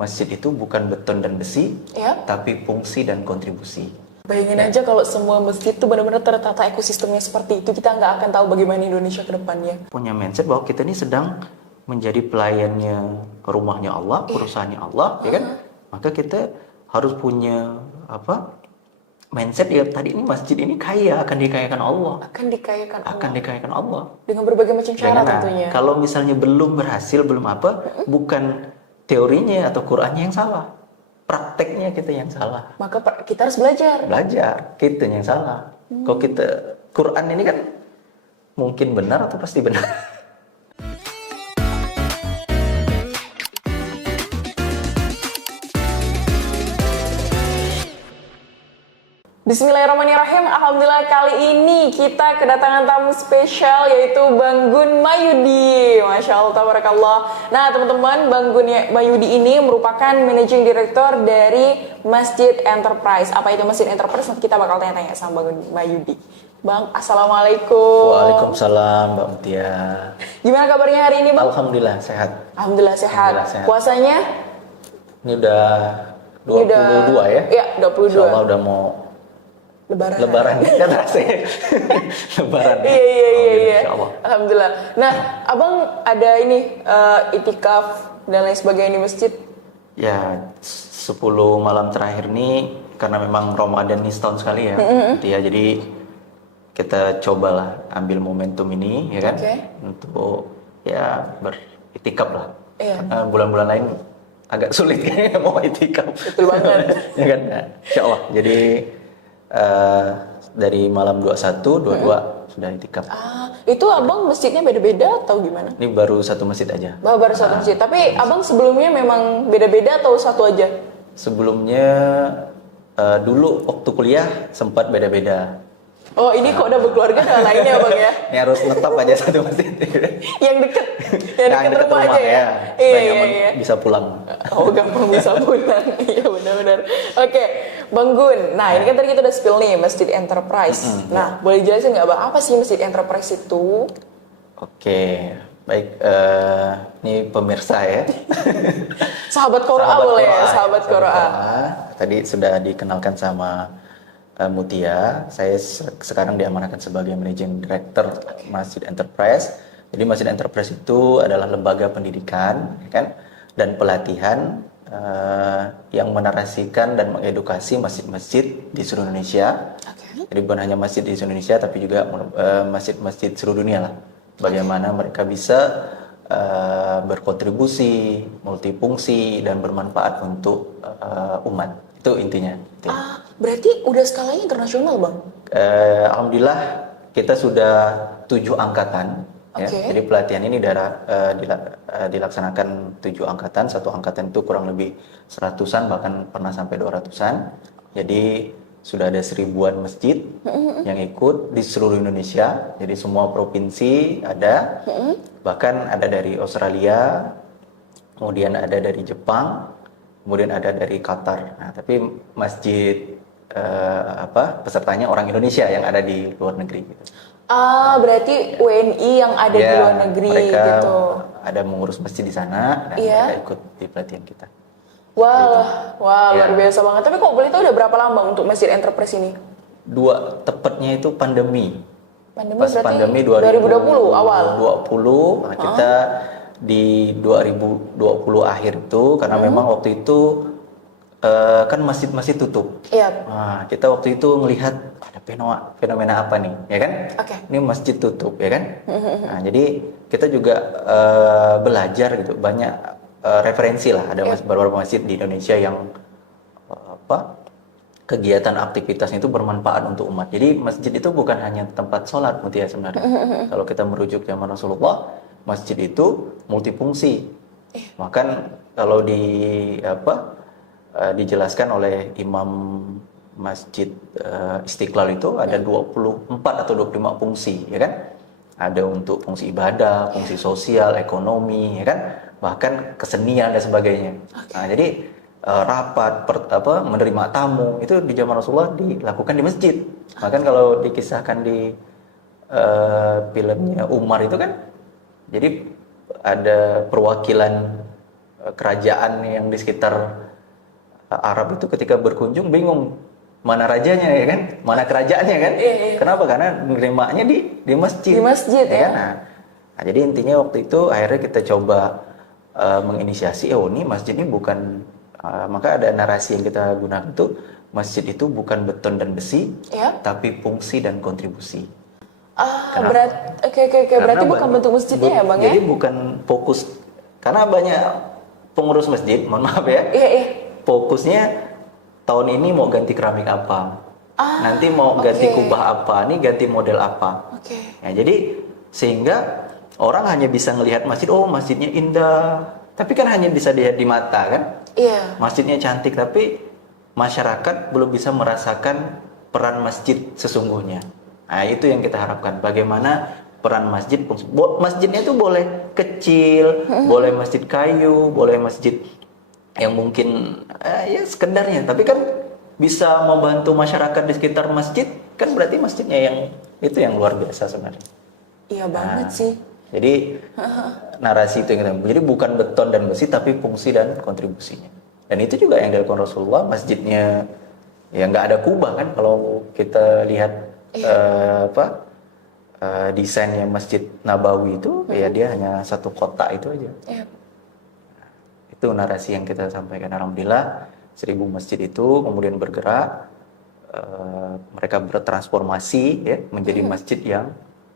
masjid itu bukan beton dan besi, Ya. tapi fungsi dan kontribusi. Bayangin aja kalau semua masjid tuh benar-benar tertata ekosistemnya seperti itu, kita nggak akan tahu bagaimana Indonesia ke depannya. Punya mindset bahwa kita ini sedang menjadi pelayannya rumahnya Allah, perusahaannya Allah, ya kan? Maka kita harus punya mindset ya tadi ini masjid ini kaya, akan dikayakan Allah. Akan dikayakan Allah. Akan dikayakan Allah. Dengan berbagai macam cara tentunya. Kalau misalnya belum berhasil, belum bukan teorinya atau Qur'annya yang salah. Prakteknya kita yang salah. Maka kita harus belajar. Belajar, kita yang salah. Kalau kita, Qur'an ini kan mungkin benar atau pasti benar. Bismillahirrahmanirrahim. Alhamdulillah kali ini kita kedatangan tamu spesial yaitu Bang Gun Mayudi. Masya Allah, tabarakallah. Nah teman-teman, Bang Gun Mayudi ini merupakan Managing Director dari Masjid Enterprise. Apa itu Masjid Enterprise? Nanti kita bakal tanya-tanya sama Bang Gun Mayudi. Bang, Assalamualaikum. Waalaikumsalam, Mbak Mutia. Gimana kabarnya hari ini, Bang? Alhamdulillah sehat. Alhamdulillah sehat. Puasanya? Ini udah 22 ya? Iya, 22. Insya Allah udah mau Lebaran kan rasanya. Lebaran. Iya. Insya Allah. Alhamdulillah. Nah, Abang ada ini itikaf dan lain sebagainya di masjid. Ya, 10 malam terakhir nih karena memang Ramadan ini setahun sekali ya. Ya, jadi kita cobalah ambil momentum ini ya kan untuk ya beritikaf lah. Karena bulan-bulan lain agak sulit kayaknya mau itikaf. Betul banget. Ya kan? Nah, Insya Allah. Jadi dari malam 21, 22 sudah itikaf. Itu Abang masjidnya beda-beda atau gimana? Ini baru satu masjid aja. Baru satu masjid. Tapi Abang sebelumnya memang beda-beda atau satu aja? Sebelumnya dulu waktu kuliah sempat beda-beda. Oh, ini kok udah berkeluarga dengan lainnya Bang ya? Ini harus netap aja satu masjid. Yang deket rumah aja ya? Iya. Bisa pulang. Oh, gampang bisa pulang. Iya, benar-benar. Oke, Bang Gun. Nah, ini kan tadi kita udah spill nih Masjid Enterprise. Nah, boleh jelasin nggak Bang, apa sih Masjid Enterprise itu? Oke, baik. Ini pemirsa ya. Sahabat Qur'an boleh ya? Sahabat Qur'an. Tadi sudah dikenalkan sama Mutia. Saya sekarang diamanahkan sebagai Managing Director Masjid Enterprise. Jadi Masjid Enterprise itu adalah lembaga pendidikan, ya kan, dan pelatihan yang menarasikan dan mengedukasi masjid-masjid di seluruh Indonesia. Jadi bukan hanya masjid di seluruh Indonesia, tapi juga masjid-masjid seluruh dunia lah. Bagaimana mereka bisa berkontribusi, multifungsi, dan bermanfaat untuk umat. Itu intinya. Berarti udah skalanya internasional Bang? Alhamdulillah kita sudah 7 angkatan. Ya. Jadi pelatihan ini dilaksanakan 7 angkatan. Satu angkatan itu kurang lebih 100-an, bahkan pernah sampai 200-an. Jadi sudah ada 1000-an masjid yang ikut di seluruh Indonesia. Jadi semua provinsi ada. Bahkan ada dari Australia, kemudian ada dari Jepang, kemudian ada dari Qatar. Nah, tapi masjid pesertanya orang Indonesia yang ada di luar negeri gitu. Berarti WNI yang ada di luar negeri mereka gitu. Ada mengurus masjid di sana dan mereka ikut di pelatihan kita. Wah, luar biasa banget. Tapi kok boleh tahu udah berapa lama Bang untuk Masjid Enterprise ini? Tepatnya itu pandemi. Pas pandemi 2020 awal. 2020 kita di 2020 akhir itu karena memang waktu itu kan masjid-masjid tutup. Nah, kita waktu itu melihat ada fenomena apa nih, ya kan? Ini masjid tutup, ya kan? Nah, jadi kita juga belajar gitu, banyak referensi lah. Ada beberapa masjid di Indonesia yang kegiatan aktivitasnya itu bermanfaat untuk umat. Jadi masjid itu bukan hanya tempat sholat, Mutia sebenarnya. Kalau kita merujuk zaman Rasulullah, masjid itu multifungsi. Bahkan kalau dijelaskan oleh Imam Masjid Istiqlal itu ada 24 atau 25 fungsi, ya kan? Ada untuk fungsi ibadah, fungsi sosial, ekonomi, ya kan? Bahkan kesenian dan sebagainya. Nah, jadi rapat, menerima tamu itu di zaman Rasulullah dilakukan di masjid. Bahkan kalau dikisahkan di filmnya Umar itu kan, jadi ada perwakilan kerajaan yang di sekitar Arab itu ketika berkunjung bingung mana rajanya ya kan, mana kerajaannya kan? Kenapa? Karena nerimanya di masjid. Di masjid ya. Kan? Nah, jadi intinya waktu itu akhirnya kita coba menginisiasi, oh ini masjid ini bukan, maka ada narasi yang kita gunakan itu masjid itu bukan beton dan besi, tapi fungsi dan kontribusi. Berarti bukan bentuk masjidnya ya bang jadi bukan fokus, karena banyak pengurus masjid, mohon maaf ya, fokusnya tahun ini mau ganti keramik apa, nanti mau ganti kubah apa, nih ganti model apa. Ya, jadi sehingga orang hanya bisa melihat masjid, oh masjidnya indah, tapi kan hanya bisa dilihat di mata kan, masjidnya cantik, tapi masyarakat belum bisa merasakan peran masjid sesungguhnya. Nah, itu yang kita harapkan. Bagaimana peran masjid? Masjidnya itu boleh kecil, boleh masjid kayu, boleh masjid yang mungkin ya sekedarnya, tapi kan bisa membantu masyarakat di sekitar masjid, kan berarti masjidnya yang itu yang luar biasa sebenarnya. Iya banget sih. Jadi narasi itu yang kita, jadi bukan beton dan besi, tapi fungsi dan kontribusinya. Dan itu juga yang dilakukan Rasulullah, masjidnya ya nggak ada kubah kan, kalau kita lihat desainnya Masjid Nabawi itu ya dia hanya satu kotak itu aja. Itu narasi yang kita sampaikan. Alhamdulillah 1000 masjid itu kemudian bergerak, mereka bertransformasi ya menjadi masjid yang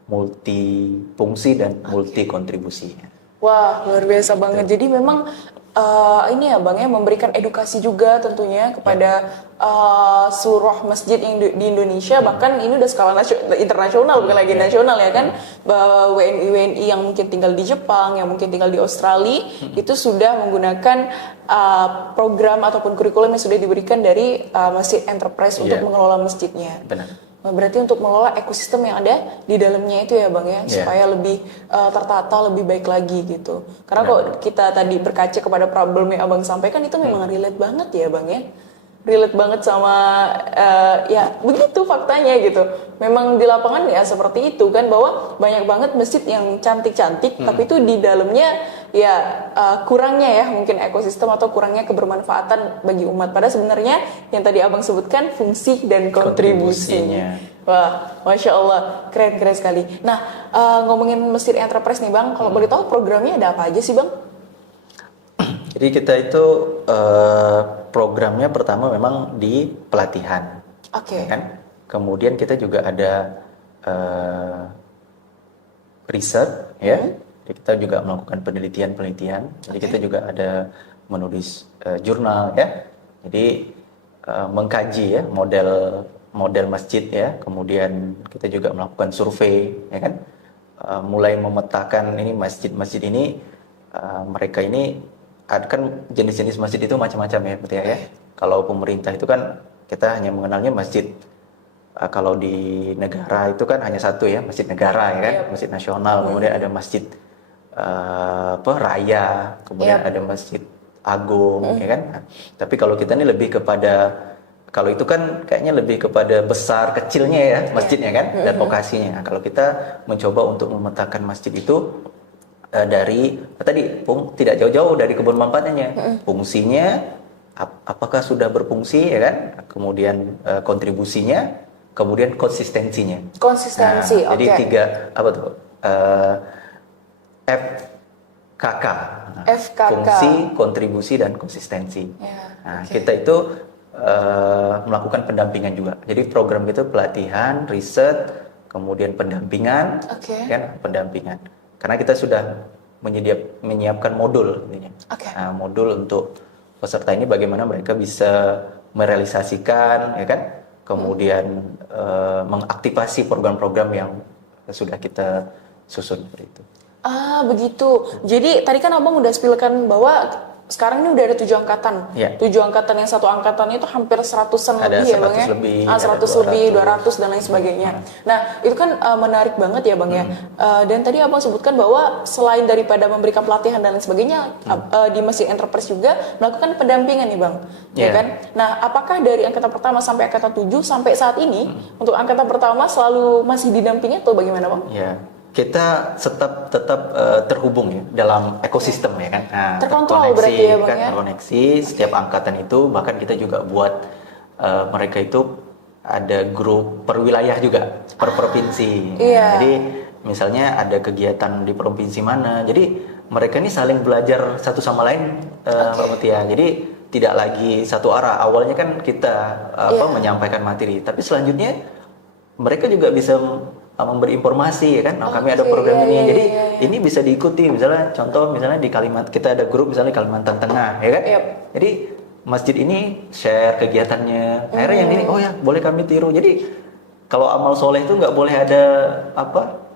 multifungsi dan multi kontribusinya. Wah, luar biasa banget. Jadi memang ini ya bang ya, memberikan edukasi juga tentunya kepada seluruh masjid yang di Indonesia, bahkan ini udah skala internasional, bukan lagi nasional ya kan. WNI yang mungkin tinggal di Jepang, yang mungkin tinggal di Australia, itu sudah menggunakan program ataupun kurikulum yang sudah diberikan dari Masjid Enterprise untuk mengelola masjidnya. Benar. Berarti untuk mengelola ekosistem yang ada di dalamnya itu ya bang ya, supaya lebih tertata, lebih baik lagi gitu. Karena kok kita tadi berkaca kepada problem yang abang sampaikan, itu memang relate banget ya bang ya, relate banget sama ya begitu faktanya gitu. Memang di lapangan ya seperti itu kan, bahwa banyak banget masjid yang cantik-cantik, tapi itu di dalamnya ya kurangnya ya mungkin ekosistem atau kurangnya kebermanfaatan bagi umat. Padahal sebenarnya yang tadi abang sebutkan fungsi dan kontribusinya. Wah, Masya Allah, keren-keren sekali. Nah, ngomongin Masjid Enterprise nih bang, kalau boleh tahu programnya ada apa aja sih bang? Jadi kita itu programnya pertama memang di pelatihan, kan? Kemudian kita juga ada riset, ya. Jadi kita juga melakukan penelitian. Jadi kita juga ada menulis jurnal, ya. Jadi mengkaji ya model masjid ya. Kemudian kita juga melakukan survei, ya kan? Mulai memetakan ini masjid-masjid ini mereka ini kan jenis-jenis masjid itu macam-macam ya, betul ya. Kalau pemerintah itu kan kita hanya mengenalnya masjid. Kalau di negara itu kan hanya satu ya, masjid negara ya kan, masjid nasional. Kemudian ada masjid raya, kemudian ada masjid agung, ya kan. Nah, tapi kalau kita ini lebih kepada, kalau itu kan kayaknya lebih kepada besar kecilnya ya masjidnya kan, dan lokasinya. Nah, kalau kita mencoba untuk memetakan masjid itu dari tadi tidak jauh-jauh dari kebun manfaatnya, fungsinya apakah sudah berfungsi ya kan, kemudian kontribusinya, kemudian konsistensinya. Konsistensi, Jadi 3 apa tuh? FKK. FKK. Fungsi, kontribusi dan konsistensi. Kita itu melakukan pendampingan juga. Jadi program itu pelatihan, riset, kemudian pendampingan, kan pendampingan. Karena kita sudah menyiapkan modul intinya. Nah, modul untuk peserta ini bagaimana mereka bisa merealisasikan, ya kan? Kemudian mengaktifasi program-program yang sudah kita susun seperti itu. Begitu. Jadi tadi kan abang udah spillkan bahwa sekarang ini udah ada 7 angkatan. 7 angkatan, yang satu angkatan itu hampir 100-an lebih ya bang ya. 100 lebih, 200 dan lain sebagainya. Nah itu kan menarik banget ya bang ya. Dan tadi abang sebutkan bahwa selain daripada memberikan pelatihan dan lain sebagainya, di Masjid Enterprise juga melakukan pendampingan nih bang. Ya kan? Nah apakah dari angkatan pertama sampai angkatan 7 sampai saat ini, untuk angkatan pertama selalu masih didampingi atau bagaimana bang? kita tetap terhubung ya dalam ekosistem ya kan. Nah, Terkontrol berarti ya, Bang, kan, ya? terkoneksi setiap angkatan itu, bahkan kita juga buat mereka itu ada grup per wilayah juga, per provinsi. Nah, iya. jadi misalnya ada kegiatan di provinsi mana, jadi mereka ini saling belajar satu sama lain, Mbak Mutia. Jadi tidak lagi satu arah. Awalnya kan kita menyampaikan materi, tapi selanjutnya mereka juga bisa memberi informasi ya kan. Nah, kami ada program ini. Jadi ini bisa diikuti. Misalnya contoh misalnya di kita ada grup misalnya di Kalimantan Tengah ya kan. Jadi masjid ini share kegiatannya. Akhirnya yang ini oh ya boleh kami tiru. Jadi kalau amal soleh itu nggak boleh ada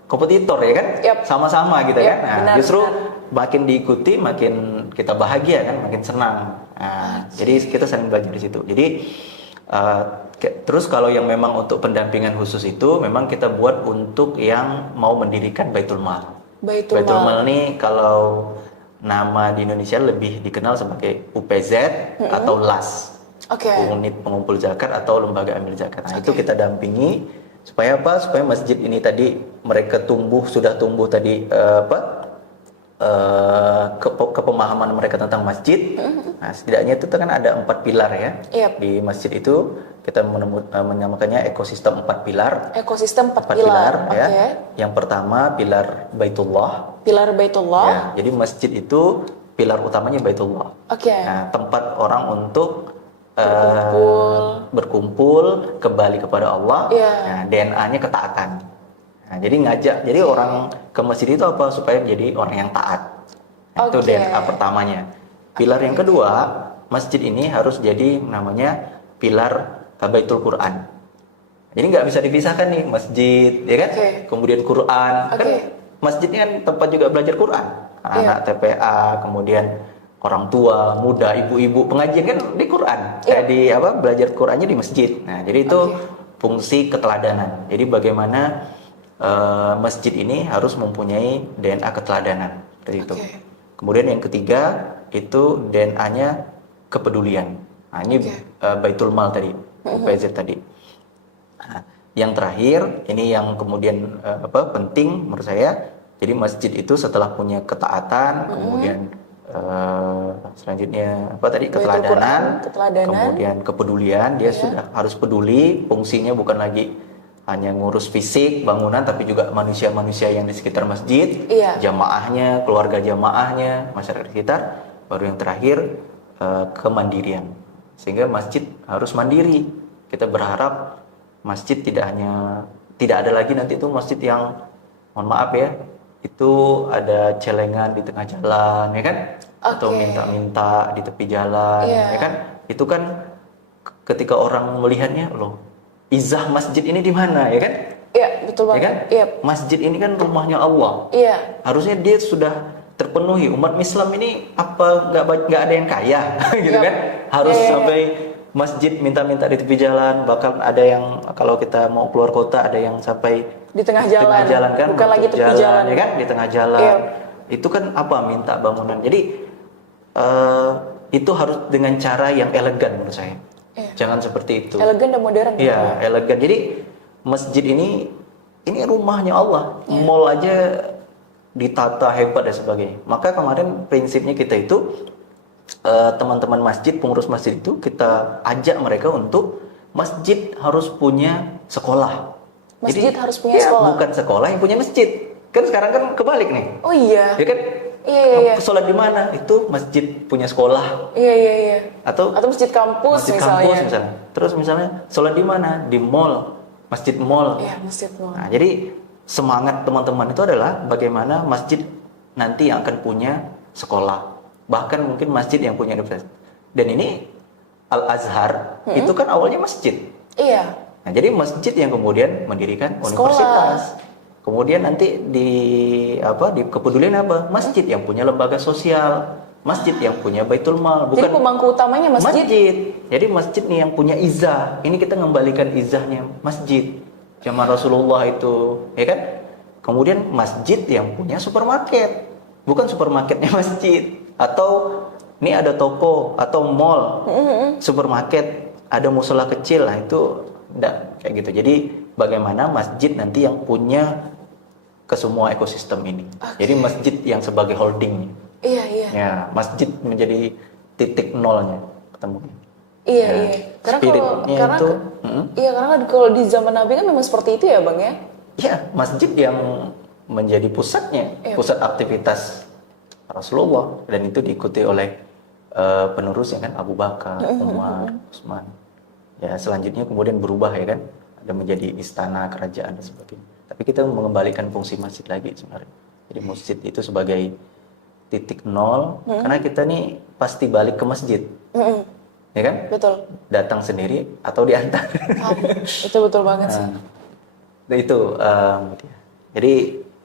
kompetitor ya kan. Sama-sama gitu kan. Nah, justru makin diikuti makin kita bahagia kan, makin senang. Nah, jadi kita saling belajar di situ. Jadi terus kalau yang memang untuk pendampingan khusus itu memang kita buat untuk yang mau mendirikan Baitul Mal. Baitul Mal ini kalau nama di Indonesia lebih dikenal sebagai UPZ atau LAS. Unit Pengumpul Zakat atau Lembaga Amil Zakat. Nah, itu kita dampingi supaya apa? Supaya masjid ini tadi mereka sudah tumbuh tadi kepemahaman mereka tentang masjid. Nah, setidaknya itu kan ada 4 pilar ya. Di masjid itu kita menamakannya ekosistem 4 pilar. Ekosistem 4 pilar ya. Yang pertama pilar Baitullah. Pilar Baitullah. Ya, jadi masjid itu pilar utamanya Baitullah. Nah, tempat orang untuk berkumpul kembali kepada Allah. Nah, DNA-nya ketaatan. Nah, jadi orang ke masjid itu apa? Supaya menjadi orang yang taat. Nah, itu DNA pertamanya. Pilar yang kedua, masjid ini harus jadi namanya pilar Baitul Quran. Jadi nggak bisa dipisahkan nih masjid, ya kan? Kemudian Quran, kan masjidnya kan tempat juga belajar Quran. Anak TPA, kemudian orang tua, muda, ibu-ibu pengajian kan di Quran. Belajar Qurannya di masjid. Nah, jadi itu fungsi keteladanan. Jadi bagaimana masjid ini harus mempunyai DNA keteladanan seperti itu. Kemudian yang ketiga itu DNA-nya kepedulian. Nah, ini Baitul Mal tadi, UPZ tadi. Nah, yang terakhir ini yang kemudian penting menurut saya. Jadi masjid itu setelah punya ketaatan, kemudian selanjutnya keteladanan, kemudian kepedulian. Dia sudah harus peduli. Fungsinya bukan lagi hanya ngurus fisik bangunan, tapi juga manusia-manusia yang di sekitar masjid, jamaahnya, keluarga jamaahnya, masyarakat sekitar. Baru yang terakhir kemandirian, sehingga masjid harus mandiri. Kita berharap masjid tidak ada lagi nanti itu masjid yang, mohon maaf ya, itu ada celengan di tengah jalan, ya kan? Atau minta-minta di tepi jalan, ya kan? Itu kan ketika orang melihatnya, loh, izah masjid ini di mana, ya kan? Iya, betul banget. Ya kan? Masjid ini kan rumahnya Allah. Harusnya dia sudah terpenuhi. Umat Islam ini apa nggak ada yang kaya, gitu kan? Harus sampai masjid minta-minta di tepi jalan. Bahkan ada yang kalau kita mau keluar kota ada yang sampai di tengah jalan kan? Bukan lagi tepi jalan, ya kan? Di tengah jalan. Itu kan minta bangunan. Jadi itu harus dengan cara yang elegan menurut saya. Jangan seperti itu. Elegan dan modern. Iya, elegan. Jadi masjid ini rumahnya Allah. Mall aja ditata hebat dan sebagainya. Maka kemarin prinsipnya kita itu teman-teman masjid, pengurus masjid itu kita ajak mereka untuk masjid harus punya sekolah. Masjid harus punya sekolah. Bukan sekolah yang punya masjid. Kan sekarang kan kebalik nih. Oh iya. Ya kan? Iya. Sholat di mana? Itu masjid punya sekolah. Iya. Atau masjid kampus misalnya. Terus misalnya sholat di mana? Di mall, masjid mall. Iya, masjid mall. Nah, jadi semangat teman-teman itu adalah bagaimana masjid nanti yang akan punya sekolah. Bahkan mungkin masjid yang punya universitas. Dan ini Al-Azhar itu kan awalnya masjid. Iya. Nah, jadi masjid yang kemudian mendirikan universitas. Kemudian nanti di kepedulian apa? Masjid yang punya lembaga sosial, masjid yang punya Baitul Mal, bukan. Jadi pemangku utamanya masjid. Jadi masjid nih yang punya izah. Ini kita mengembalikan izahnya masjid. Zaman Rasulullah itu, ya kan? Kemudian masjid yang punya supermarket, bukan supermarketnya masjid. Atau ini ada toko atau mall, supermarket, ada musola kecil, nah itu enggak kayak gitu. Jadi bagaimana masjid nanti yang punya ke semua ekosistem ini. Jadi masjid yang sebagai holdingnya. Iya, iya. Ya, masjid menjadi titik nolnya ketemunya. Iya, Ya, iya. Karena spiritnya karena itu, iya, karena kalau di zaman Nabi kan memang seperti itu ya, Bang ya. ya masjid yang menjadi pusatnya, Iya. pusat aktivitas Rasulullah, dan itu diikuti oleh penerusnya kan, Abu Bakar, Umar, Utsman. Ya selanjutnya kemudian berubah ya kan, ada menjadi istana, kerajaan dan sebagainya. Tapi kita mengembalikan fungsi masjid lagi sebenarnya. Jadi masjid itu sebagai titik nol, karena kita nih pasti balik ke masjid, ya kan? Betul. Datang sendiri atau diantar. Itu betul banget sih. Nah, itu Mutia. Jadi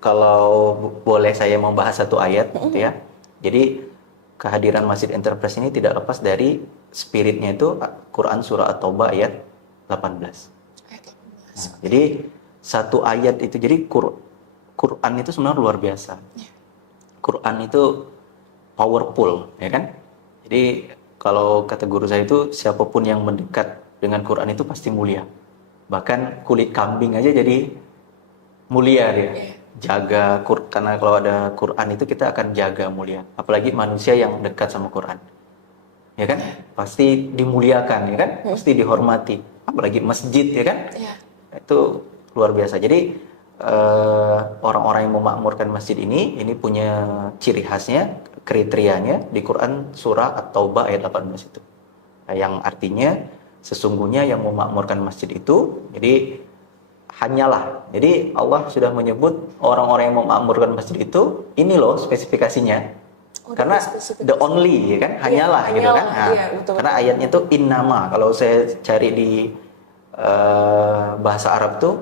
kalau boleh saya membahas satu ayat, gitu ya. Jadi kehadiran Masjid Enterprise ini tidak lepas dari spiritnya itu Quran surah At-Taubah ayat 18. Nah, jadi satu ayat itu, jadi Quran itu sebenarnya luar biasa. Quran itu powerful, ya kan? Jadi kalau kata guru saya itu, siapapun yang mendekat dengan Quran itu pasti mulia. Bahkan kulit kambing aja jadi mulia dia. Jaga karena kalau ada Quran itu kita akan jaga mulia. Apalagi manusia yang dekat sama Quran, ya kan? Pasti dimuliakan, ya kan? Pasti dihormati. Apalagi masjid, ya kan? Itu luar biasa. Jadi orang-orang yang memakmurkan masjid ini punya ciri khasnya, kriterianya di Quran surah At-Taubah ayat 18 itu. Nah, yang artinya sesungguhnya yang memakmurkan masjid itu, jadi hanyalah. Jadi Allah sudah menyebut orang-orang yang memakmurkan masjid itu, ini loh spesifikasinya. Karena the only, ya kan? Hanyalah, gitu kan. Nah, betul. karena ayatnya itu innama. Kalau saya cari di bahasa Arab tuh,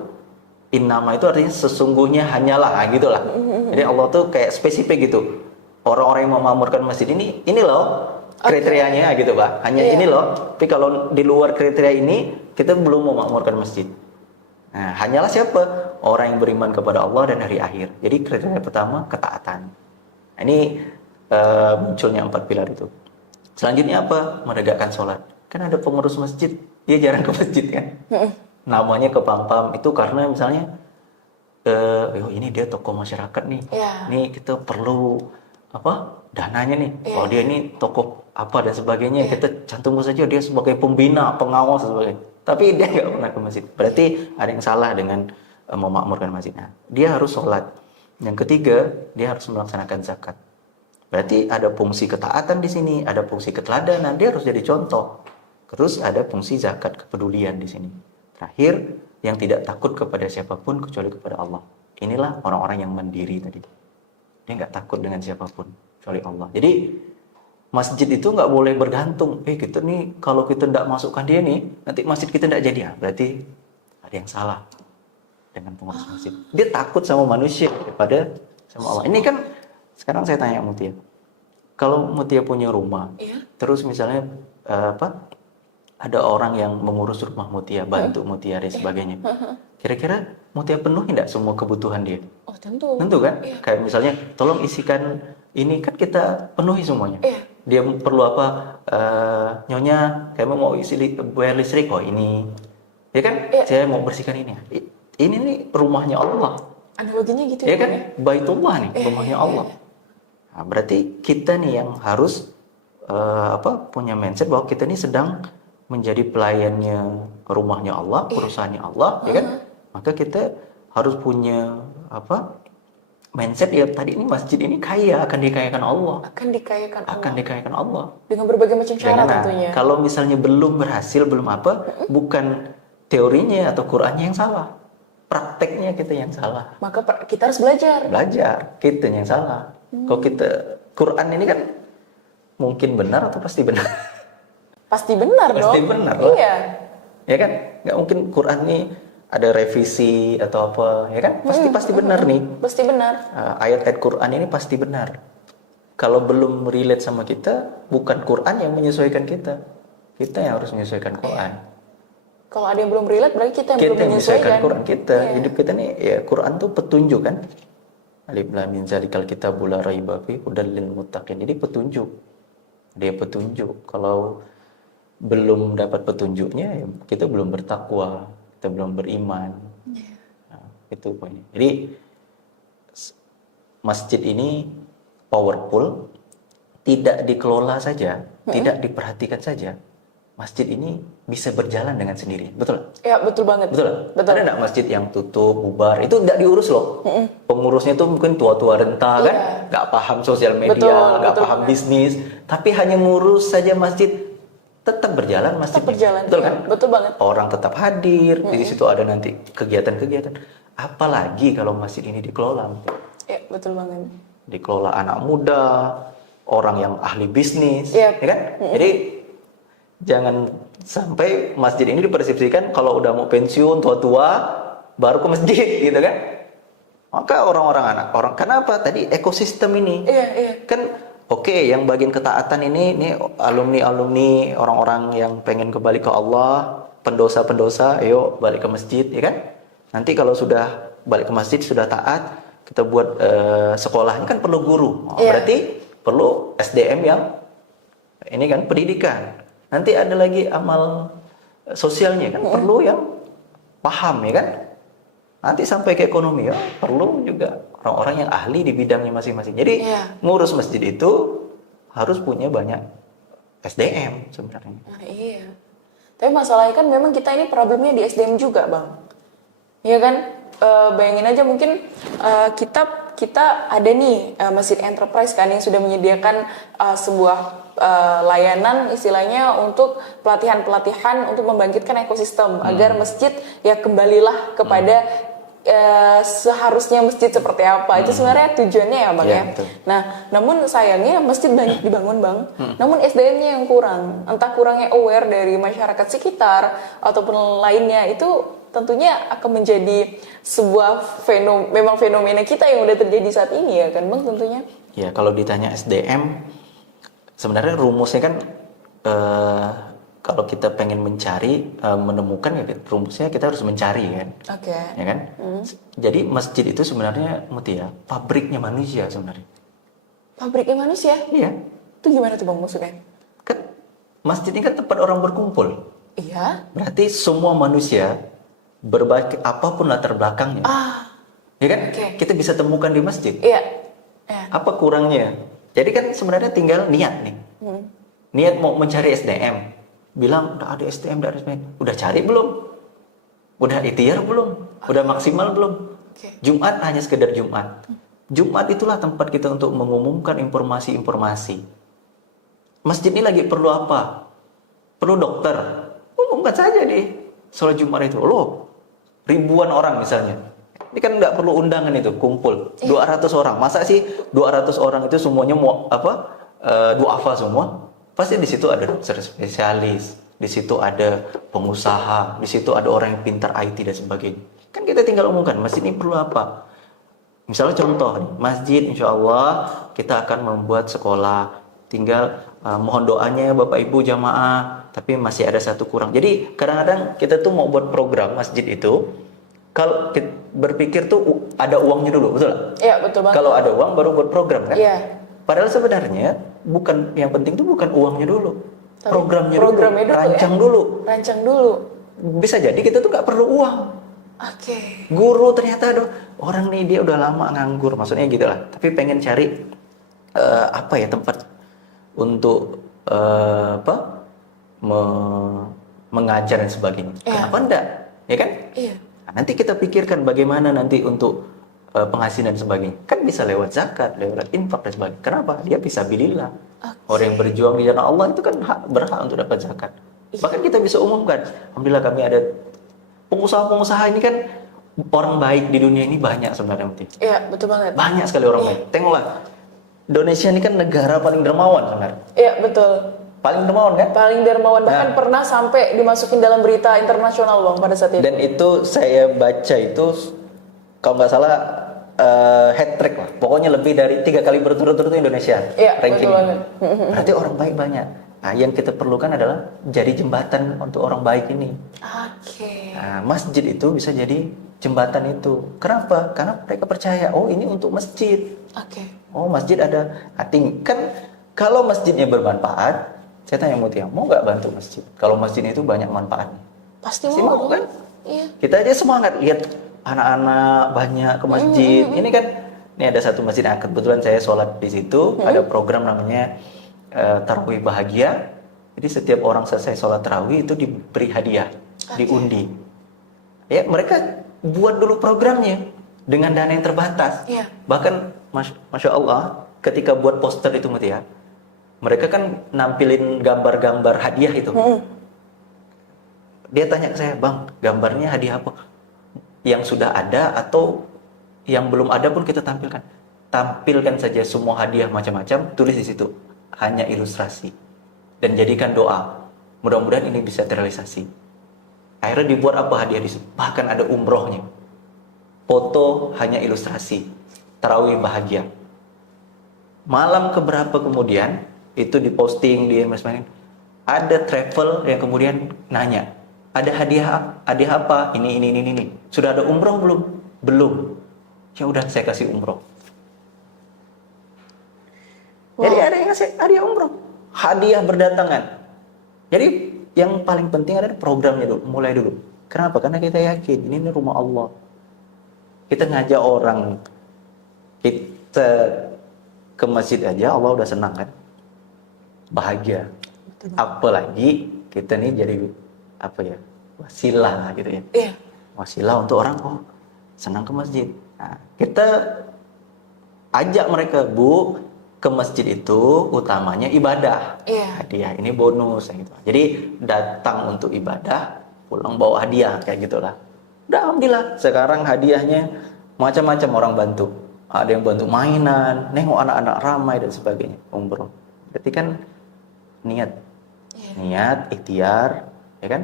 innama itu artinya sesungguhnya hanyalah, gitulah. Jadi Allah tuh kayak spesifik gitu. Orang-orang yang memakmurkan masjid ini loh kriterianya, gitu Pak. Hanya ini loh. Tapi kalau di luar kriteria ini, kita belum memakmurkan masjid. Nah, hanyalah siapa? Orang yang beriman kepada Allah dan hari akhir. Jadi kriteria pertama ketaatan. Nah, ini munculnya 4 pilar itu. Selanjutnya apa? Menegakkan sholat. Kan ada pengurus masjid, dia jarang ke masjid kan? Namanya kepampam itu karena misalnya, ini dia tokoh masyarakat nih. Nih kita perlu dananya nih. Kalau dia ini tokoh apa dan sebagainya, kita cantumkan saja dia sebagai pembina, pengawas dan sebagainya. Tapi dia nggak pernah ke masjid. Berarti ada yang salah dengan memakmurkan masjid. Nah, dia harus sholat. Yang ketiga, dia harus melaksanakan zakat. Berarti ada fungsi ketaatan di sini, ada fungsi keteladanan. Dia harus jadi contoh. Terus ada fungsi zakat, kepedulian di sini. Terakhir, yang tidak takut kepada siapapun kecuali kepada Allah. Inilah orang-orang yang mandiri tadi. Dia nggak takut dengan siapapun kecuali Allah. Jadi masjid itu nggak boleh bergantung. Kita nih kalau kita tidak masukkan dia nih, nanti masjid kita tidak jadi. Berarti ada yang salah dengan pengurus masjid. Dia takut sama manusia daripada sama Allah. Ini kan sekarang saya tanya Mutia, kalau Mutia punya rumah, terus misalnya ada orang yang mengurus rumah Mutia, bantu Mutia dan sebagainya. Kira-kira Mutia penuhi tidak semua kebutuhan dia? Oh tentu. Tentu kan? Kayak misalnya, tolong isikan ini, kan kita penuhi semuanya. Dia perlu apa? Nyonya, kamu mau isi bayar listrik? Oh ini, ya kan? Saya mau bersihkan ini. Ini nih rumahnya Allah. Analoginya gitu ya kan? Baitullah nih, rumahnya Allah. Nah, berarti kita nih yang harus punya mindset bahwa kita ini sedang menjadi pelayannya rumahnya Allah, perusahaannya Allah, ya kan? Maka kita harus punya mindset ya tadi ini masjid ini kaya, akan dikayakan Allah. Akan dikayakan Allah. Dengan berbagai macam cara tentunya. Kalau misalnya belum berhasil, belum bukan teorinya atau Qur'annya yang salah. Prakteknya kita yang salah. Maka kita harus belajar. Kita yang salah. Kalau kita, Quran ini kan mungkin benar atau pasti benar? Pasti benar dong. Pasti benar lah. Iya. Ya kan? Nggak mungkin Quran ini ada revisi atau apa, ya kan? Pasti benar nih. Pasti benar. Ayat-ayat Quran ini pasti benar. Kalau belum relate sama kita, bukan Quran yang menyesuaikan kita. Kita yang harus menyesuaikan Quran. Kalau ada yang belum relate, berarti kita yang belum menyesuaikan Quran kita. Hidup kita nih, ya Quran tuh petunjuk kan. Alif lam mim zalikal kitabul la raiba fi hudal lil muttaqin. Jadi petunjuk. Dia petunjuk. Kalau belum dapat petunjuknya, ya kita belum bertakwa, kita belum beriman. Nah, itu poinnya. Jadi masjid ini powerful, tidak dikelola saja, tidak diperhatikan saja, masjid ini bisa berjalan dengan sendiri, betul? Ya, betul banget. Betul? Betul. Ada nggak masjid yang tutup, bubar, itu nggak diurus loh. Pengurusnya tuh mungkin tua-tua renta kan, nggak paham sosial media, Betul, nggak betul paham banget. bisnis, tapi hanya ngurus saja masjid, tetap berjalan masjid. Tetap berjalan, betul iya, kan? betul banget. Orang tetap hadir, di situ ada nanti kegiatan-kegiatan. Apalagi kalau masjid ini dikelola, Ya, betul banget. dikelola anak muda, orang yang ahli bisnis, Yep. ya kan? Jadi jangan sampai masjid ini dipersepsikan kalau udah mau pensiun tua-tua baru ke masjid, gitu kan? Maka orang-orang kenapa? Tadi ekosistem ini, Iya. kan oke, yang bagian ketaatan ini alumni orang-orang yang pengen kembali ke Allah, pendosa-pendosa, ayo balik ke masjid, ya kan? Nanti kalau sudah balik ke masjid, sudah taat, kita buat sekolahnya kan perlu guru. Berarti perlu SDM yang ini kan pendidikan. Nanti ada lagi amal sosialnya kan perlu yang paham, ya kan? Nanti sampai ke ekonomi ya perlu juga orang-orang yang ahli di bidangnya masing-masing. Jadi ngurus masjid itu harus punya banyak SDM sebenarnya. Nah, iya. Tapi masalahnya kan memang kita ini problemnya di SDM juga, Bang. Iya kan? Bayangin aja mungkin kita ada nih Masjid Enterprise kan yang sudah menyediakan sebuah layanan istilahnya untuk pelatihan-pelatihan untuk membangkitkan ekosistem agar masjid ya kembalilah kepada seharusnya masjid seperti apa. Itu sebenarnya tujuannya ya, Bang ya. Betul. Nah, namun sayangnya masjid banyak dibangun, Bang. Namun SDM-nya yang kurang. Entah kurangnya aware dari masyarakat sekitar ataupun lainnya, itu tentunya akan menjadi sebuah fenomena kita yang udah terjadi saat ini ya kan, Bang, tentunya. Ya, kalau ditanya SDM sebenarnya rumusnya kan kalau kita pengen mencari, menemukan ya rumusnya kita harus mencari kan. Oke. Ya kan? Jadi masjid itu sebenarnya Mutia, pabriknya manusia sebenarnya. Pabriknya manusia? Iya. Itu gimana tuh, Bang, maksudnya? Kan masjid ini kan tempat orang berkumpul. Iya. Berarti semua manusia berbagai apapun latar belakangnya. Ya kan? Oke. Kita bisa temukan di masjid. Iya. Apa kurangnya? Jadi kan sebenarnya tinggal niat nih. Niat mau mencari SDM. Bilang udah ada SDM, udah ada SDM. Udah cari belum? Udah ikhtiar belum? Udah maksimal belum? Jumat hanya sekedar Jumat. Jumat itulah tempat kita untuk mengumumkan informasi-informasi. Masjid ini lagi perlu apa? Perlu dokter. Umumkan saja di sholat Jumat itu. Loh, ribuan orang misalnya. Ini kan nggak perlu undangan itu, kumpul. 200 orang. Masa sih 200 orang itu semuanya mau duafa semua? Pasti di situ ada dokter spesialis, di situ ada pengusaha, di situ ada orang yang pintar IT dan sebagainya. Kan kita tinggal umumkan, masjid ini perlu apa? Misalnya contoh nih, masjid insya Allah kita akan membuat sekolah. Tinggal mohon doanya ya Bapak Ibu jamaah, tapi masih ada satu kurang. Jadi kadang-kadang kita tuh mau buat program masjid itu, kalau kita berpikir tuh ada uangnya dulu, betul? Iya, betul banget. Kalau ada uang baru buat program kan? Iya. Padahal sebenarnya bukan yang penting tuh bukan uangnya dulu, Tapi programnya programnya dulu, dulu, rancang ya? dulu. Rancang dulu. Bisa jadi kita tuh nggak perlu uang. Oke. Guru ternyata ada orang nih dia udah lama nganggur, maksudnya gitu lah. Tapi pengen cari tempat untuk mengajar dan sebagainya. Kenapa enggak? Ya kan? Iya. Nah, nanti kita pikirkan bagaimana nanti untuk penghasilan dan sebagainya. Kan bisa lewat zakat, lewat infak dan sebagainya. Kenapa? Dia bisa bilillah. Orang yang berjuang di jalan Allah itu kan berhak untuk dapat zakat. Bahkan kita bisa umumkan, alhamdulillah kami ada pengusaha-pengusaha ini kan orang baik di dunia ini banyak sebenarnya. Iya, betul banget. Banyak sekali orang baik. Tengoklah, Indonesia ini kan negara paling dermawan sebenarnya. Iya, betul. Paling dermawan kan? Paling dermawan, bahkan pernah sampai dimasukin dalam berita internasional, Bang, pada saat itu. Dan itu saya baca itu kalau nggak salah hat trick lah. Pokoknya lebih dari 3 kali berturut-turut Indonesia ranking. Betul banget. Berarti orang baik banyak. Nah, yang kita perlukan adalah jadi jembatan untuk orang baik ini. Oke. Nah, masjid itu bisa jadi jembatan itu. Kenapa? Karena mereka percaya, oh ini untuk masjid. Oke. Oh masjid ada. Kan kalau masjidnya bermanfaat, saya tanya Mutia, mau nggak bantu masjid? Kalau masjid itu banyak manfaatnya. Pasti mau kan? Iya. Kita aja semangat lihat anak-anak banyak ke masjid. Ini kan ini ada satu masjid yang kebetulan saya sholat di situ, ada program namanya Tarawih Bahagia. Jadi setiap orang selesai sholat tarawih itu diberi hadiah, diundi. Ya, mereka buat dulu programnya dengan dana yang terbatas. Bahkan Masya Allah, ketika buat poster itu Mutia, mereka kan nampilin gambar-gambar hadiah itu. Dia tanya ke saya, "Bang, gambarnya hadiah apa? Yang sudah ada atau yang belum ada pun kita tampilkan." Tampilkan saja semua hadiah macam-macam, tulis di situ, hanya ilustrasi. Dan jadikan doa, mudah-mudahan ini bisa terrealisasi. Akhirnya dibuat apa hadiah di situ? Bahkan ada umrohnya. Foto hanya ilustrasi. Tarawih Bahagia. Malam keberapa kemudian itu diposting di MSN. Ada travel yang kemudian nanya, ada hadiah apa? Ini. Sudah ada umroh belum? Belum. Ya udah, saya kasih umroh. Jadi ada yang ngasih hadiah umroh. Hadiah berdatangan. Jadi yang paling penting adalah programnya dulu, mulai dulu. Kenapa? Karena kita yakin ini rumah Allah. Kita ngajak orang, kita ke masjid aja Allah udah senang kan, bahagia. Betul. Apalagi kita nih jadi apa ya, wasilah gitu ya. Wasilah untuk orang senang ke masjid. Nah, kita ajak mereka, Bu, ke masjid itu utamanya ibadah. Hadiah ini bonus gitu. Jadi datang untuk ibadah, pulang bawa hadiah kayak gitulah. Udah alhamdulillah, sekarang hadiahnya macam-macam orang bantu. Ada yang bantu mainan, nengok anak-anak ramai dan sebagainya, umroh. Berarti kan niat, ikhtiar, ya kan?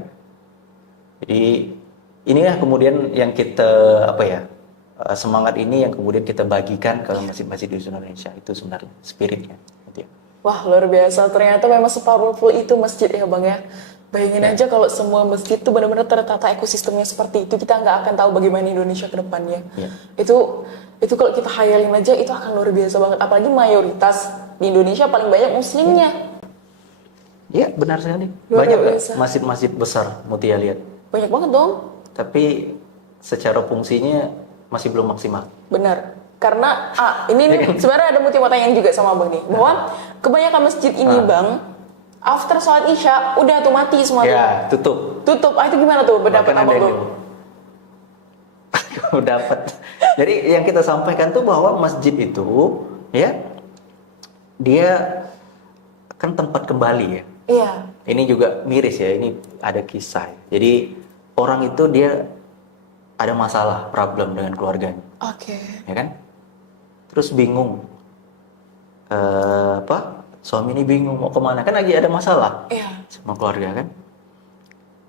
Jadi inilah kemudian yang kita semangat ini yang kemudian kita bagikan ke masjid-masjid di seluruh Indonesia. Itu sebenarnya spiritnya. Wah, luar biasa. Ternyata memang se-powerful itu masjid ya Bang ya. Bayangin aja kalau semua masjid itu benar-benar tertata ekosistemnya seperti itu, kita nggak akan tahu bagaimana Indonesia ke depannya. Itu kalau kita khayalin aja itu akan luar biasa banget. Apalagi mayoritas di Indonesia paling banyak muslimnya. Iya, benar sekali. Luar Banyak biasa. masjid-masjid besar Mutia lihat. Banyak banget dong. Tapi secara fungsinya masih belum maksimal. Benar. Karena ini sebenarnya ada motif pertanyaan juga sama Bang nih, bahwa kebanyakan masjid ini Bang, after sholat Isya udah tuh mati semua. Ya, tutup. Itu gimana tuh pendapat Abang tuh? Dapat. Jadi yang kita sampaikan tuh bahwa masjid itu ya dia kan tempat kembali ya. Iya. Ini juga miris ya, ini ada kisah. Jadi orang itu dia ada masalah, problem dengan keluarganya. Ya kan? Terus bingung. Suami ini bingung mau kemana, kan lagi ada masalah sama keluarga kan.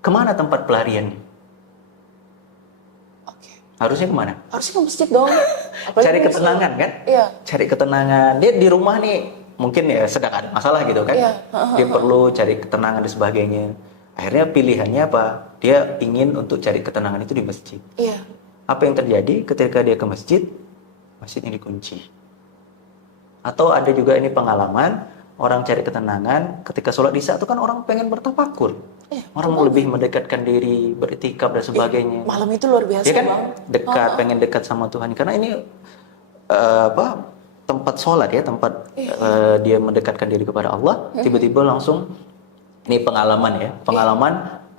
Kemana tempat pelarian? Harusnya kemana? Harusnya ke masjid dong. Cari ketenangan kan? Iya. Cari ketenangan. Dia di rumah nih mungkin ya sedang ada masalah gitu kan. Dia perlu cari ketenangan dan sebagainya. Akhirnya pilihannya apa? Dia ingin untuk cari ketenangan itu di masjid. Apa yang terjadi ketika dia ke masjid? Masjidnya dikunci. Atau ada juga ini pengalaman orang cari ketenangan ketika sholat isya itu kan orang pengen bertafakur. Orang lebih mendekatkan diri, beriktikaf dan sebagainya. Malam itu luar biasa ya kan? Bang. Dekat, pengen dekat sama Tuhan. Karena ini tempat sholat ya, tempat dia mendekatkan diri kepada Allah. Tiba-tiba langsung ini pengalaman ya,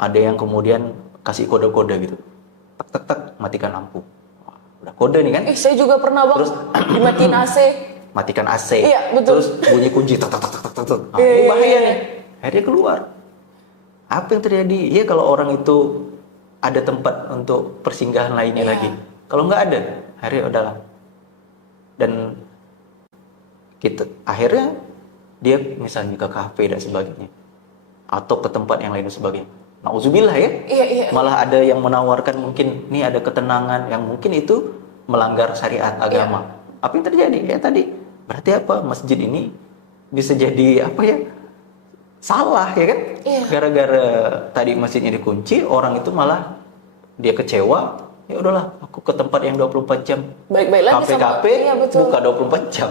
ada yang kemudian kasih kode-kode gitu. Tak, matikan lampu. Wah, udah kode nih kan? Saya juga pernah Bang. Terus dimatiin AC. Matikan AC. Iya, betul. Terus bunyi kunci tak. Ini bahaya nih. Akhirnya keluar. Apa yang terjadi? Ya kalau orang itu ada tempat untuk persinggahan lainnya lagi. Kalau nggak ada, akhirnya udahlah. Dan kita akhirnya dia misalnya ke kafe dan sebagainya, atau ke tempat yang lain dan sebagainya. Nauzubillah ya. Malah ada yang menawarkan mungkin ini ada ketenangan yang mungkin itu melanggar syariat agama. Apa yang terjadi? Ya tadi berarti apa? Masjid ini bisa jadi apa ya? Salah ya kan? Gara-gara tadi masjidnya dikunci, orang itu malah dia kecewa. Ya udahlah, aku ke tempat yang 24 jam. Balik lagi kafe buka 24 jam.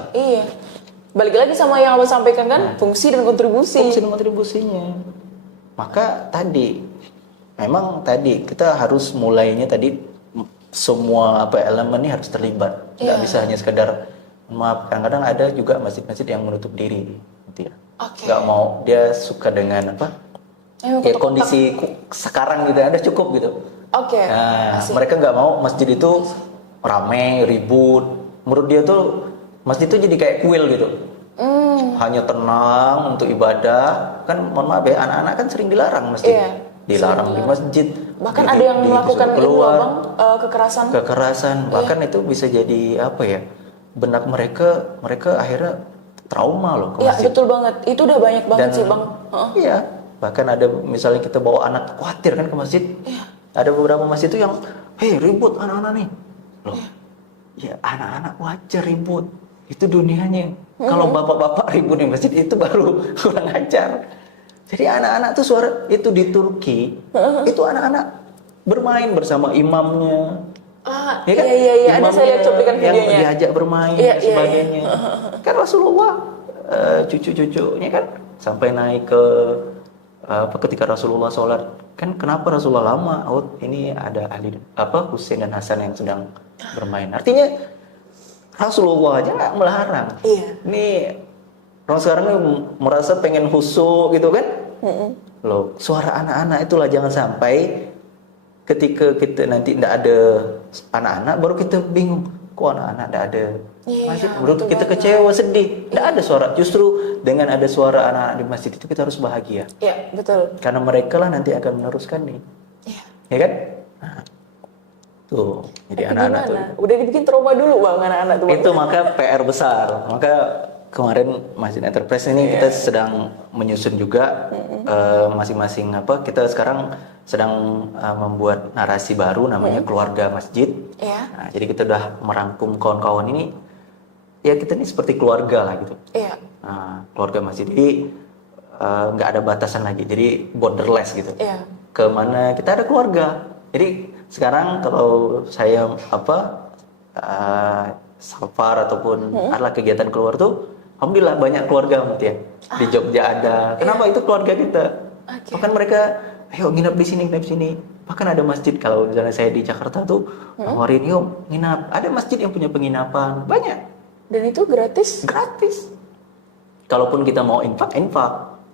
Balik lagi sama yang Abang sampaikan kan, fungsi dan kontribusi. Fungsi dan kontribusinya. Maka tadi memang tadi kita harus mulainya tadi semua elemen ini harus terlibat. Nggak Iya. bisa hanya sekedar, maaf, kadang-kadang ada juga masjid-masjid yang menutup diri, gitu ya. Oke. Nggak mau, dia suka dengan apa? Ayo, Ya kotak-kotak. kondisi sekarang gitu, ada cukup gitu. Oke. Nah, Asik. mereka nggak mau masjid itu rame, ribut. Menurut dia tuh masjid itu jadi kayak kuil gitu. Hanya tenang untuk ibadah. Kan mohon maaf ya, anak-anak kan sering dilarang masjid. Iya, Dilarang sering di masjid. Bahkan ada yang melakukan disuruh ini loh, keluar, Bang, kekerasan. kekerasan. Bahkan itu bisa jadi apa ya? Benak mereka akhirnya trauma loh ke Iya, masjid. betul banget. Itu udah banyak banget sih, Bang. Heeh. Iya, bahkan ada misalnya kita bawa anak khawatir kan ke masjid. Iya. Ada beberapa masjid itu yang, hei ribut anak-anak nih. Loh, ya anak-anak wajar ribut. Itu dunianya. Kalau bapak-bapak ribut di masjid itu baru kurang ajar. Jadi anak-anak tuh suara itu di Turki, itu anak-anak bermain bersama imamnya. Ah, Ya kan? iya. Ada saya lihat Imamnya cuplikan yang videonya. diajak bermain Iya, dan iya, sebagainya. Kan Rasulullah cucu-cucunya kan sampai naik ke ketika Rasulullah sholat, kan kenapa Rasulullah lama? Oh, ini ada ahli Husain dan Hasan yang sedang bermain. Artinya Rasulullah aja nggak melarang. Iya. Ini orang sekarang ini merasa pengen khusyuk gitu kan? Loh, suara anak-anak itulah jangan sampai ketika kita nanti tidak ada anak-anak baru kita bingung, kok anak-anak tidak ada Iya, masjid, baru betul kita banget. kecewa, sedih. Tidak ada suara. Justru dengan ada suara anak-anak di masjid itu kita harus bahagia, Iya, betul. karena mereka lah nanti akan meneruskan nih, Iya. ya kan? Nah, tuh, jadi Tapi anak-anak tuh gimana? Udah dibikin trauma dulu, Bang, anak-anak tuh, Bang. itu maka PR besar. Maka kemarin Masjid Enterprise ini kita sedang menyusun juga masing-masing kita sekarang sedang membuat narasi baru namanya keluarga masjid. Iya. Nah, jadi kita udah merangkum kawan-kawan ini, ya kita ini seperti keluarga lah gitu. Iya. Nah, keluarga masjid jadi nggak ada batasan lagi, jadi borderless gitu. Iya. Kemana kita ada keluarga. Jadi sekarang kalau saya safar ataupun adalah kegiatan keluar tuh, alhamdulillah banyak keluarga ya. Di Jogja ada. Kenapa? Itu keluarga kita. Oke. Bahkan mereka, ayo nginap di sini, nginap di sini. Bahkan ada masjid, kalau misalnya saya di Jakarta tuh nawarin, yuk nginap. Ada masjid yang punya penginapan, banyak, Dan itu gratis. gratis. Kalaupun kita mau infak.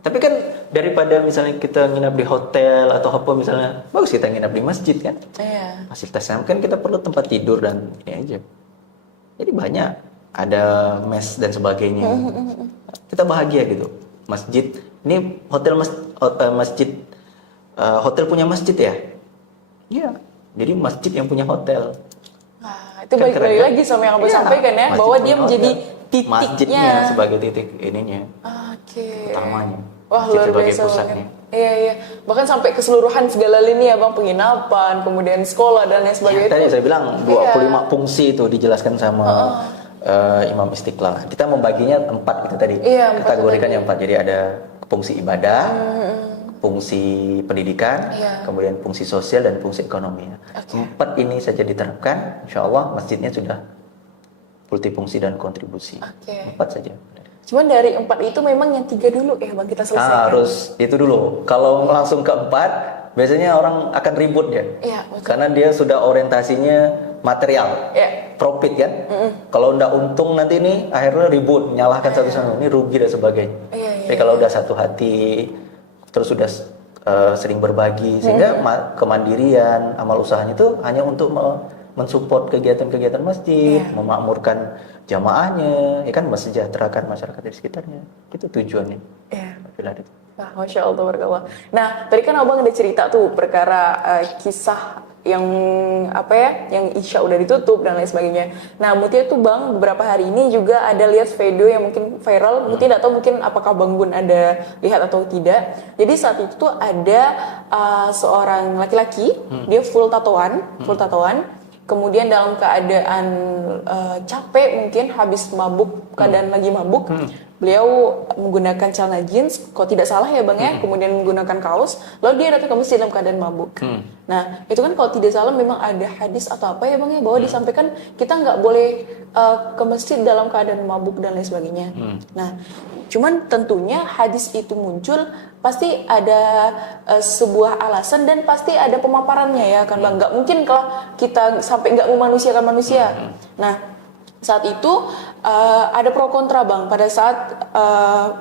Tapi kan daripada misalnya kita nginap di hotel atau apa misalnya, bagus kita nginap di masjid kan. Iya. Fasilitasnya kan kita perlu tempat tidur dan ini aja. Jadi banyak, ada mes dan sebagainya. Kita bahagia gitu. Masjid ini masjid hotel punya masjid ya? Iya. Jadi masjid yang punya hotel. Nah, itu Kan balik keren, kan? lagi sama yang Abang Iya, sampaikan ya, masjid bahwa dia punya menjadi hotel. Masjidnya titiknya. sebagai titik ininya Oke. utamanya. Wah, Masjid luar sebagai biasa pusatnya. banget. Iya. Bahkan sampai keseluruhan segala lini ya, Bang, penginapan, kemudian sekolah dan lain sebagainya. Ya, tadi itu. saya bilang 25 fungsi itu dijelaskan sama Imam Istiqlal. Kita membaginya 4 itu tadi. Iya, 4 Kategorikan yang 4. Jadi ada fungsi ibadah, fungsi pendidikan, Iya. kemudian fungsi sosial dan fungsi ekonomi. 4 ini saja diterapkan, insya Allah masjidnya sudah multifungsi dan kontribusi. Oke. 4 saja. Cuman dari 4 itu memang yang 3 dulu ya, Bang, kita selesaikan. Harus itu dulu. Kalau langsung ke 4, biasanya orang akan ribut ya. Iya, betul. Karena dia sudah orientasinya material. Iya. Profit kan. Kalau ndak untung nanti ini akhirnya ribut, menyalahkan satu sama lain, ini rugi dan sebagainya. Iya. Tapi kalau udah satu hati, terus sudah sering berbagi, sehingga kemandirian amal usahanya itu hanya untuk mensupport kegiatan-kegiatan masjid, memakmurkan jamaahnya, ya kan, mensejahterakan masyarakat di sekitarnya. Itu tujuannya. Iya. Bila itu. Nah, Masya Allah, tabarakallah. Nah, tadi kan Abang ada cerita tuh perkara kisah yang yang Isya udah ditutup dan lain sebagainya. Nah, Mutia tuh, Bang, beberapa hari ini juga ada lihat video yang mungkin viral. Mutia tidak tahu mungkin apakah Bang Gun ada lihat atau tidak. Jadi saat itu tuh ada seorang laki-laki, dia full tatoan. Kemudian dalam keadaan capek, mungkin habis mabuk, keadaan lagi mabuk, beliau menggunakan celana jeans, kalau tidak salah ya, Bang ya, kemudian menggunakan kaos, lalu dia datang ke masjid dalam keadaan mabuk. Nah, itu kan kalau tidak salah memang ada hadis atau apa ya, Bang ya, bahwa disampaikan kita nggak boleh ke masjid dalam keadaan mabuk dan lain sebagainya. Nah, cuman tentunya hadis itu muncul pasti ada sebuah alasan dan pasti ada pemaparannya ya kan Bang. Nggak mungkin kalau kita sampai nggak memanusiakan manusia. Nah, saat itu ada pro kontra Bang. Pada saat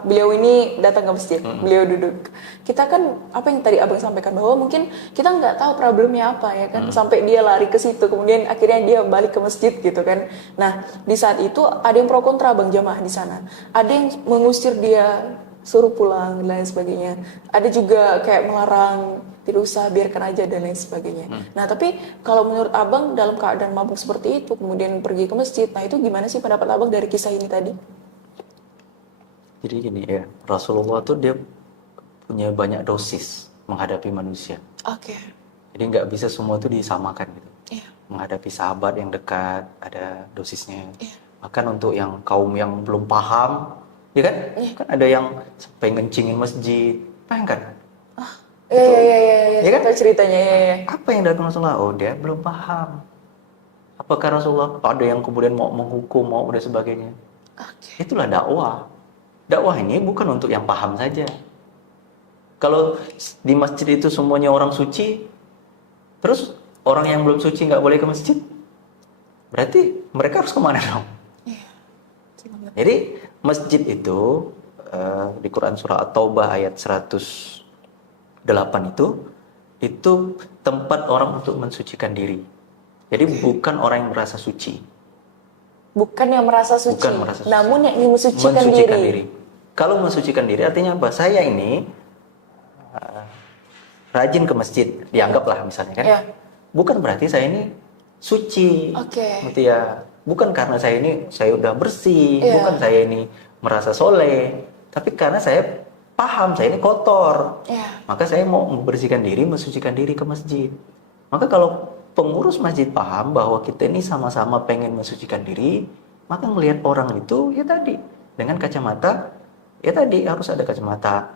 beliau ini datang ke masjid, beliau duduk. Kita kan apa yang tadi Abang sampaikan bahwa mungkin kita nggak tahu problemnya apa ya kan, sampai dia lari ke situ, kemudian akhirnya dia balik ke masjid gitu kan. Nah, di saat itu ada yang pro kontra Bang jamaah di sana. Ada yang mengusir dia, suruh pulang dan lain sebagainya. Ada juga kayak melarang, tidak usah, biarkan aja dan lain sebagainya. Nah, tapi kalau menurut Abang dalam keadaan mabuk seperti itu kemudian pergi ke masjid, nah itu gimana sih pendapat Abang dari kisah ini tadi? Jadi gini ya, Rasulullah tuh dia punya banyak dosis menghadapi manusia. Oke. Jadi nggak bisa semua itu disamakan gitu. Iya. Menghadapi sahabat yang dekat ada dosisnya. Iya. Bahkan untuk yang kaum yang belum paham, ya kan? Iya. Kan ada yang pengen ngencingin masjid, pengen kan? Iya. Ya kan? Tahu ceritanya ya. Apa yang datang Rasulullah? Oh, dia belum paham. Apakah Rasulullah ada yang kemudian mau menghukum, mau dan sebagainya? Oke. Itulah dakwah. Dakwah ini bukan untuk yang paham saja. Kalau di masjid itu semuanya orang suci, terus orang yang belum suci nggak boleh ke masjid, berarti mereka harus kemana dong? Iya. Jadi masjid itu di Quran surah At-Taubah ayat 108 itu tempat orang untuk mensucikan diri. Jadi bukan orang yang merasa suci. Bukan yang merasa suci, Bukan merasa suci. namun yang ingin mensucikan diri. Kalau mensucikan diri artinya apa? Saya ini rajin ke masjid, dianggaplah misalnya kan. Ya. Bukan berarti saya ini suci. Oke. Gitu ya. Bukan karena saya udah bersih, Iya. bukan saya ini merasa soleh, tapi karena saya paham saya ini kotor. Iya. Maka saya mau membersihkan diri, mensucikan diri ke masjid. Maka kalau pengurus masjid paham bahwa kita ini sama-sama pengen mensucikan diri, maka melihat orang itu ya tadi dengan kacamata, ya tadi harus ada kacamata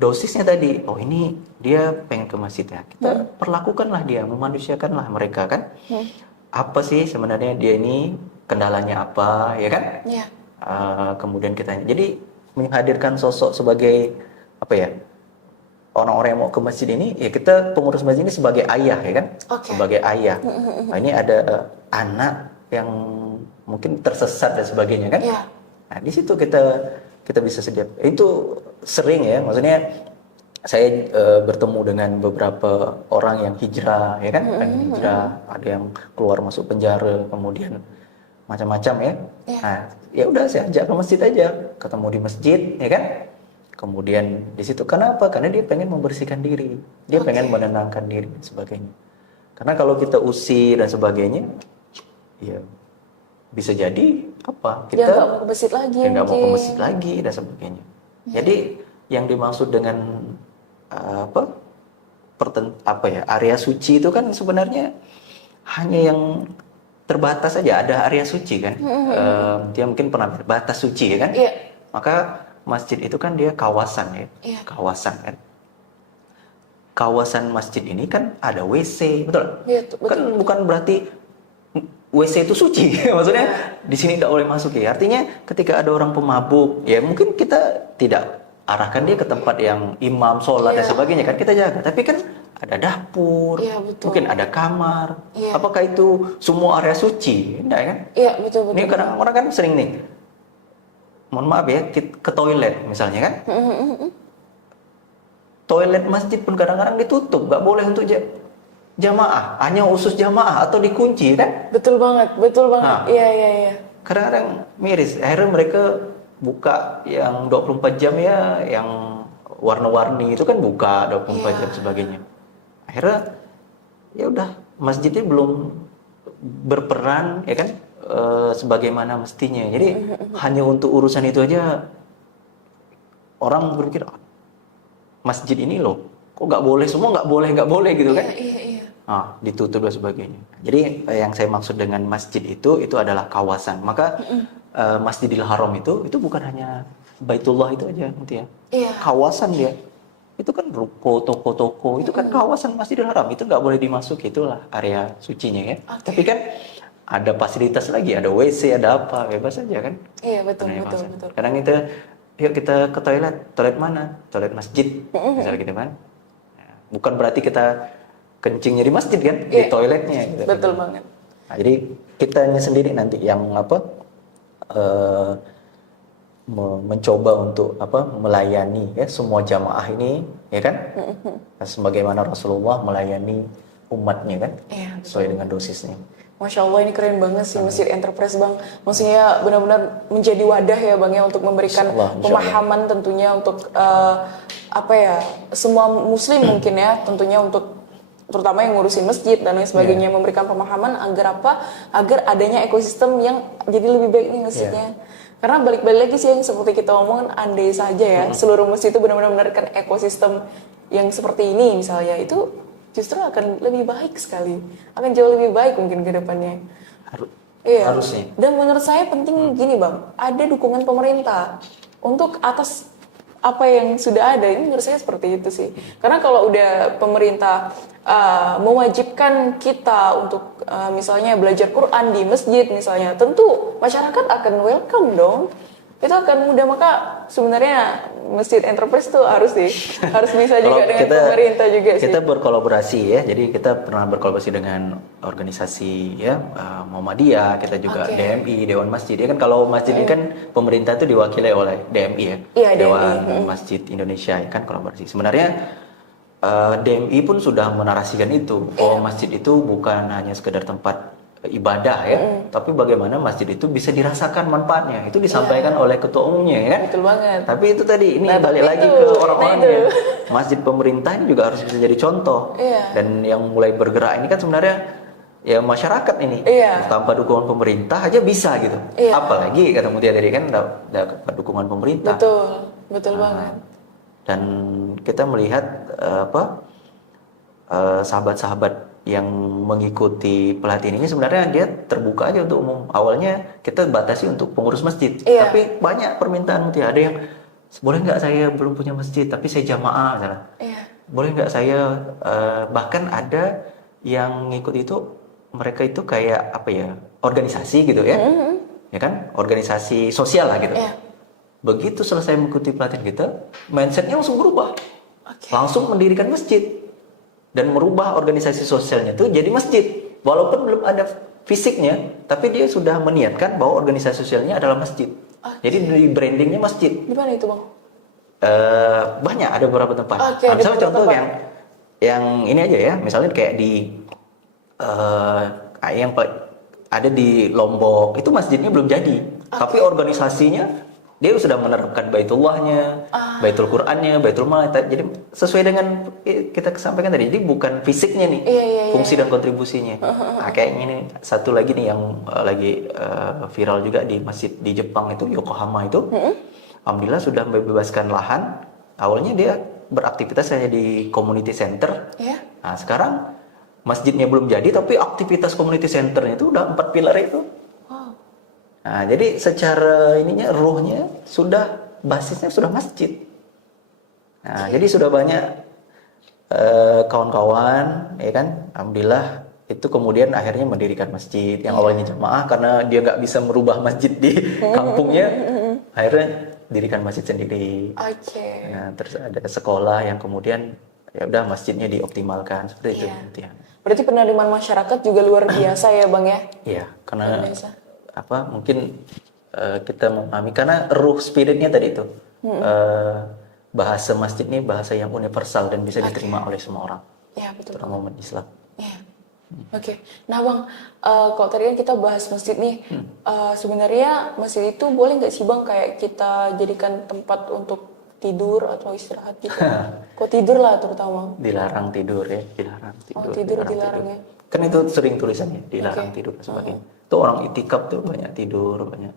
dosisnya tadi. Oh, ini dia pengen ke masjid ya. Kita perlakukanlah dia, memanusiakanlah mereka kan. Apa sih sebenarnya dia ini, kendalanya apa, ya kan? Iya. Kemudian kita jadi menghadirkan sosok sebagai apa ya? Orang-orang yang mau ke masjid ini, ya kita pengurus masjid ini sebagai ayah, ya kan? Oke. Sebagai ayah. Nah, ini ada anak yang mungkin tersesat dan sebagainya kan? Iya. Nah, di situ kita bisa sedia. Itu sering ya, maksudnya saya bertemu dengan beberapa orang yang hijrah, ya kan? Yang hijrah, ada yang keluar masuk penjara, kemudian macam-macam ya. Iya. Nah, ya udah saya ajak ke masjid aja, ketemu di masjid, ya kan? Kemudian di situ kenapa? Karena dia pengen membersihkan diri, dia pengen menenangkan diri dan sebagainya. Karena kalau kita usir dan sebagainya, ya bisa jadi apa? Dia nggak mau ke masjid lagi. Dia nggak mau ke mungkin. masjid lagi dan sebagainya. Jadi yang dimaksud dengan area suci itu kan sebenarnya hanya yang terbatas saja. Ada area suci kan? Dia mungkin pernah batas suci ya kan? Iya. Maka masjid itu kan dia kawasan ya, Iya. kawasan kan. Kawasan masjid ini kan ada WC, betul? Iya, betul. Kan bukan berarti WC itu suci, maksudnya di sini tidak boleh masuk ya. Artinya ketika ada orang pemabuk, ya mungkin kita tidak arahkan dia ke tempat yang imam sholat dan sebagainya kan kita jaga. Tapi kan ada dapur, Iya, betul. mungkin ada kamar. Iya. Apakah itu semua area suci? Enggak kan? Iya, betul. Ini kadang orang kan sering nih, mohon maaf ya, ke toilet misalnya kan. Toilet masjid pun kadang-kadang ditutup, nggak boleh untuk jamaah, hanya khusus jamaah atau dikunci kan. Betul banget. Nah. Iya. Kadang-kadang miris, akhirnya mereka buka yang 24 jam ya, yang warna-warni itu kan buka 24 jam sebagainya. Akhirnya ya udah, masjidnya belum berperan ya kan sebagaimana mestinya. Jadi hanya untuk urusan itu aja orang berpikir masjid ini loh, kok nggak boleh, semua nggak boleh gitu kan? Iya. Ditutup dan sebagainya. Jadi yang saya maksud dengan masjid itu adalah kawasan. Maka Masjidil Haram itu bukan hanya Baitullah itu aja, gitu ya. Iya. Kawasan dia. Itu kan ruko, toko-toko, itu kan kawasan Masjidil Haram. Itu nggak boleh dimasuki, itulah area sucinya ya. Tapi kan ada fasilitas lagi, ada WC, ada apa, bebas aja kan. Iya, betul. Kadang itu yuk kita ke toilet mana? Toilet masjid, misalnya gitu kan. Nah, bukan berarti kita kencingnya di masjid kan, di toiletnya. Gitu. Betul banget. Nah, jadi kitanya sendiri nanti yang mencoba untuk melayani ya semua jamaah ini, ya kan? Sebagaimana Rasulullah melayani umatnya kan, sesuai dengan dosisnya. Masya Allah, ini keren banget sih Masjid Enterprise Bang. Maksudnya benar-benar menjadi wadah ya Bang ya untuk memberikan Insya Allah. pemahaman tentunya untuk semua muslim mungkin ya, tentunya untuk terutama yang ngurusin masjid dan lain sebagainya, memberikan pemahaman agar adanya ekosistem yang jadi lebih baik nih masjidnya. Karena balik-balik lagi sih yang seperti kita ngomongin, andai saja ya seluruh masjid itu benar-benar menerapkan ekosistem yang seperti ini misalnya, itu justru akan lebih baik sekali, akan jauh lebih baik mungkin ke depannya. Harusnya. Dan menurut saya penting gini Bang, ada dukungan pemerintah untuk atas apa yang sudah ada. Ini menurut saya seperti itu sih. Karena kalau udah pemerintah mewajibkan kita untuk misalnya belajar Quran di masjid misalnya, tentu masyarakat akan welcome dong. Itu akan mudah, maka sebenarnya Masjid Enterprise tuh harus bisa juga dengan pemerintah juga sih. Kita berkolaborasi ya, jadi kita pernah berkolaborasi dengan organisasi ya Muhammadiyah, kita juga DMI, Dewan Masjid. Ya kan kalau masjid ini kan pemerintah itu diwakili oleh DMI ya, Dewan Masjid Indonesia ya kan, kolaborasi. Sebenarnya DMI pun sudah menarasikan itu, masjid itu bukan hanya sekedar tempat ibadah ya, tapi bagaimana masjid itu bisa dirasakan manfaatnya. Itu disampaikan oleh ketua umumnya ya kan. Betul banget. Tapi itu tadi ini balik lagi ke orang-orangnya. Masjid pemerintah ini juga harus bisa jadi contoh. Dan yang mulai bergerak ini kan sebenarnya ya masyarakat ini. Tanpa dukungan pemerintah aja bisa gitu. Apalagi kata Mutia tadi kan dapat dukungan pemerintah. Betul banget. Dan kita melihat sahabat-sahabat yang mengikuti pelatihan ini sebenarnya dia terbuka aja untuk umum. Awalnya kita batasi untuk pengurus masjid, tapi banyak permintaan Mutia. Ada yang boleh nggak saya belum punya masjid tapi saya jamaah misalnya. Boleh nggak saya bahkan ada yang ngikut itu, mereka itu kayak organisasi gitu ya, ya kan, organisasi sosial lah gitu. Begitu selesai mengikuti pelatihan kita, mindsetnya langsung berubah, langsung mendirikan masjid. Dan merubah organisasi sosialnya itu jadi masjid. Walaupun belum ada fisiknya, tapi dia sudah meniatkan bahwa organisasi sosialnya adalah masjid. Jadi di brandingnya masjid. Di mana itu Bang? Banyak, ada beberapa tempat. Misalnya contoh yang ini aja ya, misalnya kayak di yang ada di Lombok, itu masjidnya belum jadi. Tapi organisasinya dia sudah menerapkan Baitullahnya, Baitul Qur'annya, Baitul Mal. Jadi sesuai dengan kita sampaikan tadi. Jadi bukan fisiknya nih, fungsi dan kontribusinya. Kayak ini satu lagi nih yang lagi viral juga di masjid di Jepang itu, Yokohama itu. Alhamdulillah sudah membebaskan lahan. Awalnya dia beraktivitas hanya di community center. Nah sekarang masjidnya belum jadi, tapi aktivitas community centernya itu udah 4 pilar itu. Nah, jadi secara ininya ruhnya basisnya sudah masjid. Nah, jadi sudah banyak kawan-kawan, ya kan, alhamdulillah itu kemudian akhirnya mendirikan masjid yang awalnya jamaah karena dia nggak bisa merubah masjid di kampungnya, akhirnya dirikan masjid sendiri. Nah, terus ada sekolah yang kemudian ya udah masjidnya dioptimalkan seperti itu. Berarti penerimaan masyarakat juga luar biasa ya Bang ya? Iya, karena mungkin kita memahami karena ruh spiritnya tadi itu bahasa masjid ini bahasa yang universal dan bisa diterima oleh semua orang, terutama umat Islam. Nah Bang, kalau tadi kan kita bahas masjid nih, sebenarnya masjid itu boleh nggak sih Bang kayak kita jadikan tempat untuk tidur atau istirahat gitu? Kok tidur lah terutama? Dilarang tidur ya, dilarang dilarang ya. Kan itu sering tulisannya, dilarang tidur dan sebagainya. Itu orang itikaf tuh banyak tidur, banyak.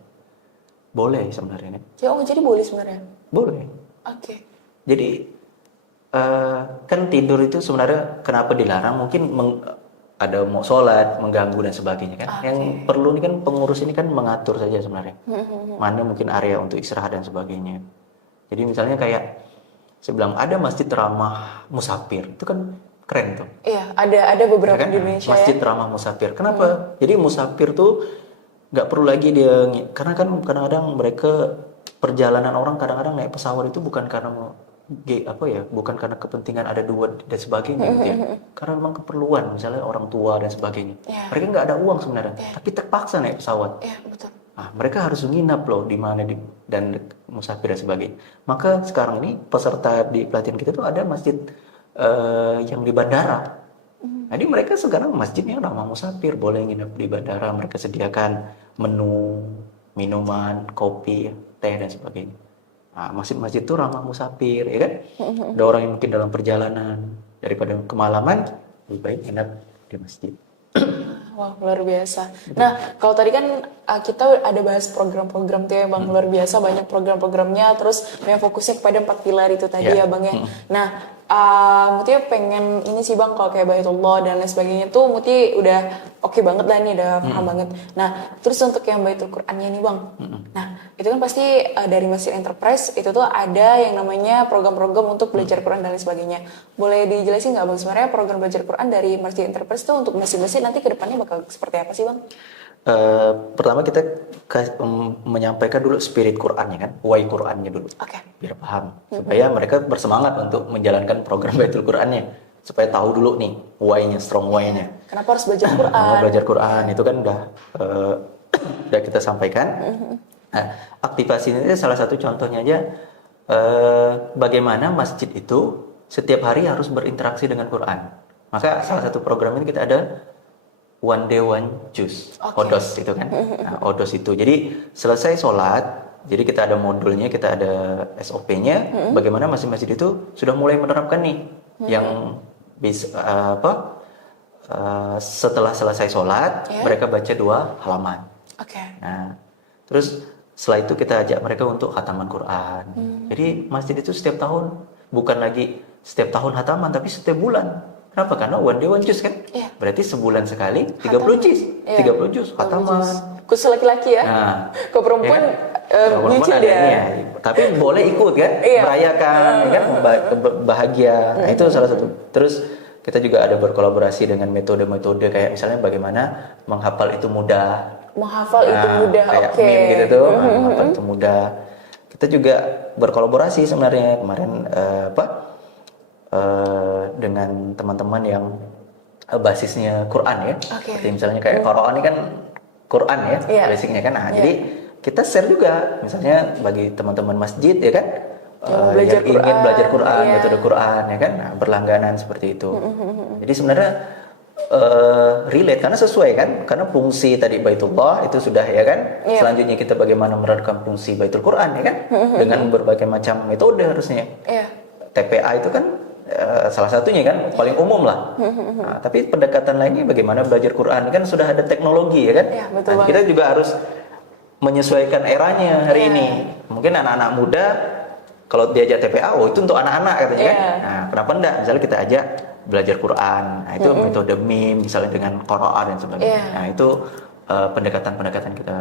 Boleh sebenarnya. Jadi boleh sebenarnya? Boleh. Jadi kan tidur itu sebenarnya kenapa dilarang? Mungkin ada mau sholat, mengganggu dan sebagainya kan. Yang perlu ini kan pengurus ini kan mengatur saja sebenarnya. Mana mungkin area untuk istirahat dan sebagainya. Jadi misalnya kayak saya bilang ada masjid ramah musafir, itu kan keren tuh. Ada beberapa di Indonesia masjid ramah musafir. Kenapa? Jadi musafir tuh nggak perlu lagi karena kan kadang-kadang mereka perjalanan orang kadang-kadang naik pesawat itu bukan karena bukan karena kepentingan ada dua dan sebagainya gitu ya. Karena memang keperluan, misalnya orang tua dan sebagainya. Mereka nggak ada uang sebenarnya, tapi terpaksa naik pesawat. Betul. Nah, mereka harus menginap loh di mana dan musafir dan sebagainya. Maka sekarang ini peserta di pelatihan kita tuh ada masjid yang di bandara. Jadi mereka sekarang masjidnya ramah musafir, boleh nginap di bandara, mereka sediakan menu, minuman, kopi, teh dan sebagainya. Nah, masjid-masjid itu ramah musafir, ya kan? Ada orang yang mungkin dalam perjalanan, daripada kemalaman, lebih baik nginap di masjid. Wah, luar biasa. Nah, kalau tadi kan kita ada bahas program-program tuh ya Bang, luar biasa banyak program-programnya, terus yang fokusnya kepada 4 pilar itu tadi ya Bang ya. Nah, Muti pengen ini sih Bang, kalau kayak Baitullah dan lain sebagainya tuh Muti udah oke banget lah nih, udah paham banget. Nah, terus untuk yang Baitul Qur'annya nih Bang. Nah, itu kan pasti dari Masjid Enterprise itu tuh ada yang namanya program-program untuk belajar Quran dan lain sebagainya. Boleh dijelasin nggak Bang, sebenarnya program belajar Quran dari Masjid Enterprise tuh untuk masjid-masjid nanti ke depannya bakal seperti apa sih Bang? Pertama kita menyampaikan dulu spirit Qurannya kan, why Qurannya dulu, biar paham, supaya mereka bersemangat untuk menjalankan program Baitul Qurannya, supaya tahu dulu nih why-nya, strong why-nya. Kenapa harus belajar Quran? Belajar Quran itu kan udah kita sampaikan. Nah, aktivasi ini salah satu contohnya aja, bagaimana masjid itu setiap hari harus berinteraksi dengan Quran. Maka salah satu program ini kita ada One Day One Juice, ODOS itu kan. Nah, ODOS itu, jadi selesai sholat, jadi kita ada modulnya, kita ada SOP-nya, bagaimana masjid-masjid itu sudah mulai menerapkan nih, yang bisa setelah selesai sholat, mereka baca 2 halaman. Nah, terus setelah itu kita ajak mereka untuk khataman Quran. Jadi masjid itu setiap tahun, bukan lagi setiap tahun khataman, tapi setiap bulan. Kenapa? Karena one day one juz kan? Berarti sebulan sekali 30 juz. 30 juz khataman. Khusus laki-laki ya? Nah, ke perempuan perempuan ada ini ya. Tapi boleh ikut kan? Merayakan kan, bahagia. Nah, itu salah satu. Terus kita juga ada berkolaborasi dengan metode-metode kayak misalnya bagaimana menghafal itu mudah. Menghafal itu mudah, kayak meme gitu tuh, menghafal itu mudah. Kita juga berkolaborasi sebenarnya kemarin dengan teman-teman yang basisnya Quran ya. Seperti misalnya kayak Quran ini kan Quran ya, basicnya kan. Nah, jadi kita share juga misalnya bagi teman-teman masjid ya kan, yang ingin belajar Quran, metode Quran ya kan, nah, berlangganan seperti itu. Jadi sebenarnya relate karena sesuai kan, karena fungsi tadi Baitullah itu sudah ya kan. Selanjutnya kita bagaimana menerapkan fungsi Baitul Quran ya kan, dengan berbagai macam metode harusnya. TPA itu kan salah satunya kan, paling umum lah. Nah, tapi pendekatan lainnya bagaimana belajar Quran kan sudah ada teknologi ya kan. Nah, kita juga harus menyesuaikan eranya hari ini. Mungkin anak-anak muda kalau diajak TPA, itu untuk anak-anak katanya kan. Nah, kenapa enggak? Misalnya kita ajak belajar Quran, nah itu metode meme misalnya dengan Quran dan sebagainya. Nah, itu pendekatan-pendekatan kita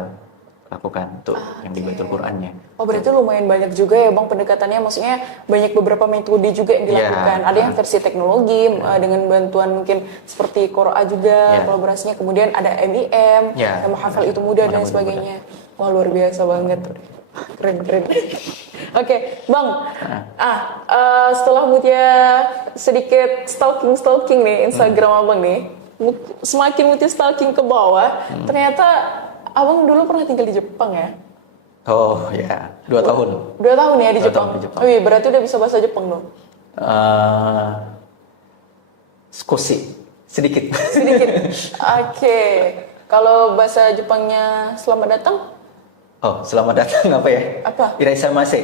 lakukan untuk yang di Baitul Qurannya. Oh, berarti lumayan banyak juga ya Bang pendekatannya, maksudnya banyak beberapa metode juga yang dilakukan. Ada yang versi teknologi dengan bantuan mungkin seperti Quran juga kolaborasinya, kemudian ada MIM, yang menghafal itu mudah dan sebagainya. Wah, luar biasa banget. Keren. Oke, Bang. Setelah Mutia sedikit stalking nih Instagram Abang nih, semakin Mutia stalking ke bawah, ternyata Abang dulu pernah tinggal di Jepang ya? Oh ya, 2 tahun. 2 tahun ya di Jepang? Oh iya, berarti udah bisa bahasa Jepang dong? Skoshi, sedikit. Oke. Kalau bahasa Jepangnya selamat datang? Oh, selamat datang apa ya? Apa? Iraishamase.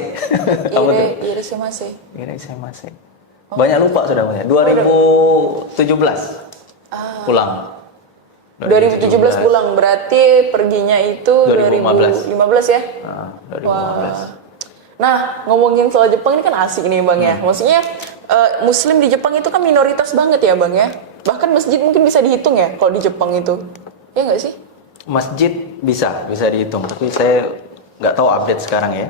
Iraishamase. Banyak lupa sudah punya. 2017 pulang. 2017 pulang, berarti perginya itu 2015 ya? 2015. Wah. Nah, ngomongin soal Jepang ini kan asik nih Bang ya. Maksudnya Muslim di Jepang itu kan minoritas banget ya Bang ya. Bahkan masjid mungkin bisa dihitung ya kalau di Jepang itu. Ya nggak sih? Masjid bisa dihitung, tapi saya nggak tahu update sekarang ya.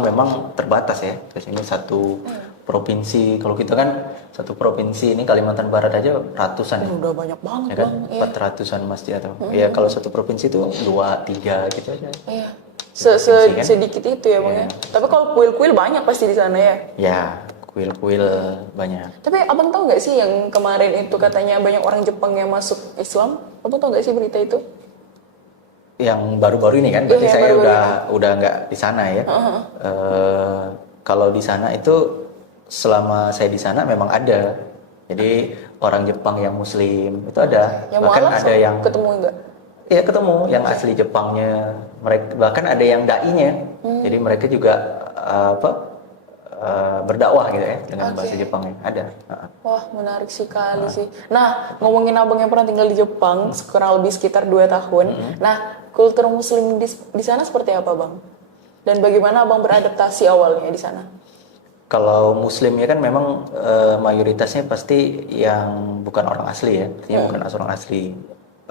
Memang terbatas ya. Terus ini satu provinsi, kalau kita kan satu provinsi ini Kalimantan Barat aja ratusan ya. Udah banyak banget ya kan? Bang. 400-an masjid atau ya kalau satu provinsi itu 2-3 gitu aja. Kan? Sedikit itu ya bang ya. Tapi kalau kuil-kuil banyak pasti di sana ya. Ya, kuil-kuil banyak. Tapi abang tahu nggak sih yang kemarin itu katanya banyak orang Jepang yang masuk Islam? Abang tahu nggak sih berita itu? Yang baru-baru ini kan, berarti Iya, saya baru-baru udah nggak di sana ya. Kalau di sana itu selama saya di sana memang ada. Jadi orang Jepang yang Muslim itu ada. Yang Bahkan mualaf ada yang ketemu enggak? Iya ketemu yang asli Jepangnya, mereka bahkan ada yang dai-nya, jadi mereka juga berdakwah gitu ya dengan bahasa Jepangnya ada. Wah menarik sekali sih. Nah ngomongin abang yang pernah tinggal di Jepang kurang lebih sekitar 2 tahun. Nah kultur Muslim di sana seperti apa bang? Dan bagaimana abang beradaptasi awalnya di sana? Kalau Muslimnya kan memang mayoritasnya pasti yang bukan orang asli ya, artinya bukan orang asli.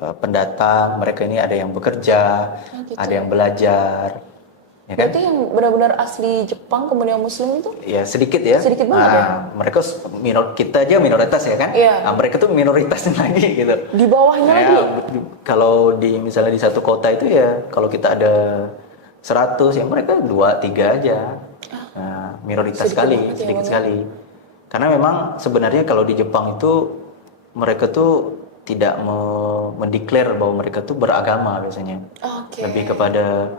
Pendatang, mereka ini ada yang bekerja, gitu. ada yang belajar, ya kan? Berarti yang benar-benar asli Jepang kemudian Muslim itu? Ya sedikit ya. Sedikit banget ya? Mereka kita aja minoritas ya kan? Iya. Nah, mereka tuh minoritas lagi gitu. Di bawahnya lagi? Kalau misalnya di satu kota itu ya, kalau kita ada 100 ya mereka 2-3 aja. Nah, minoritas sedikit sekali. Karena memang sebenarnya kalau di Jepang itu mereka tuh tidak mendeklar bahwa mereka tuh beragama biasanya. Lebih kepada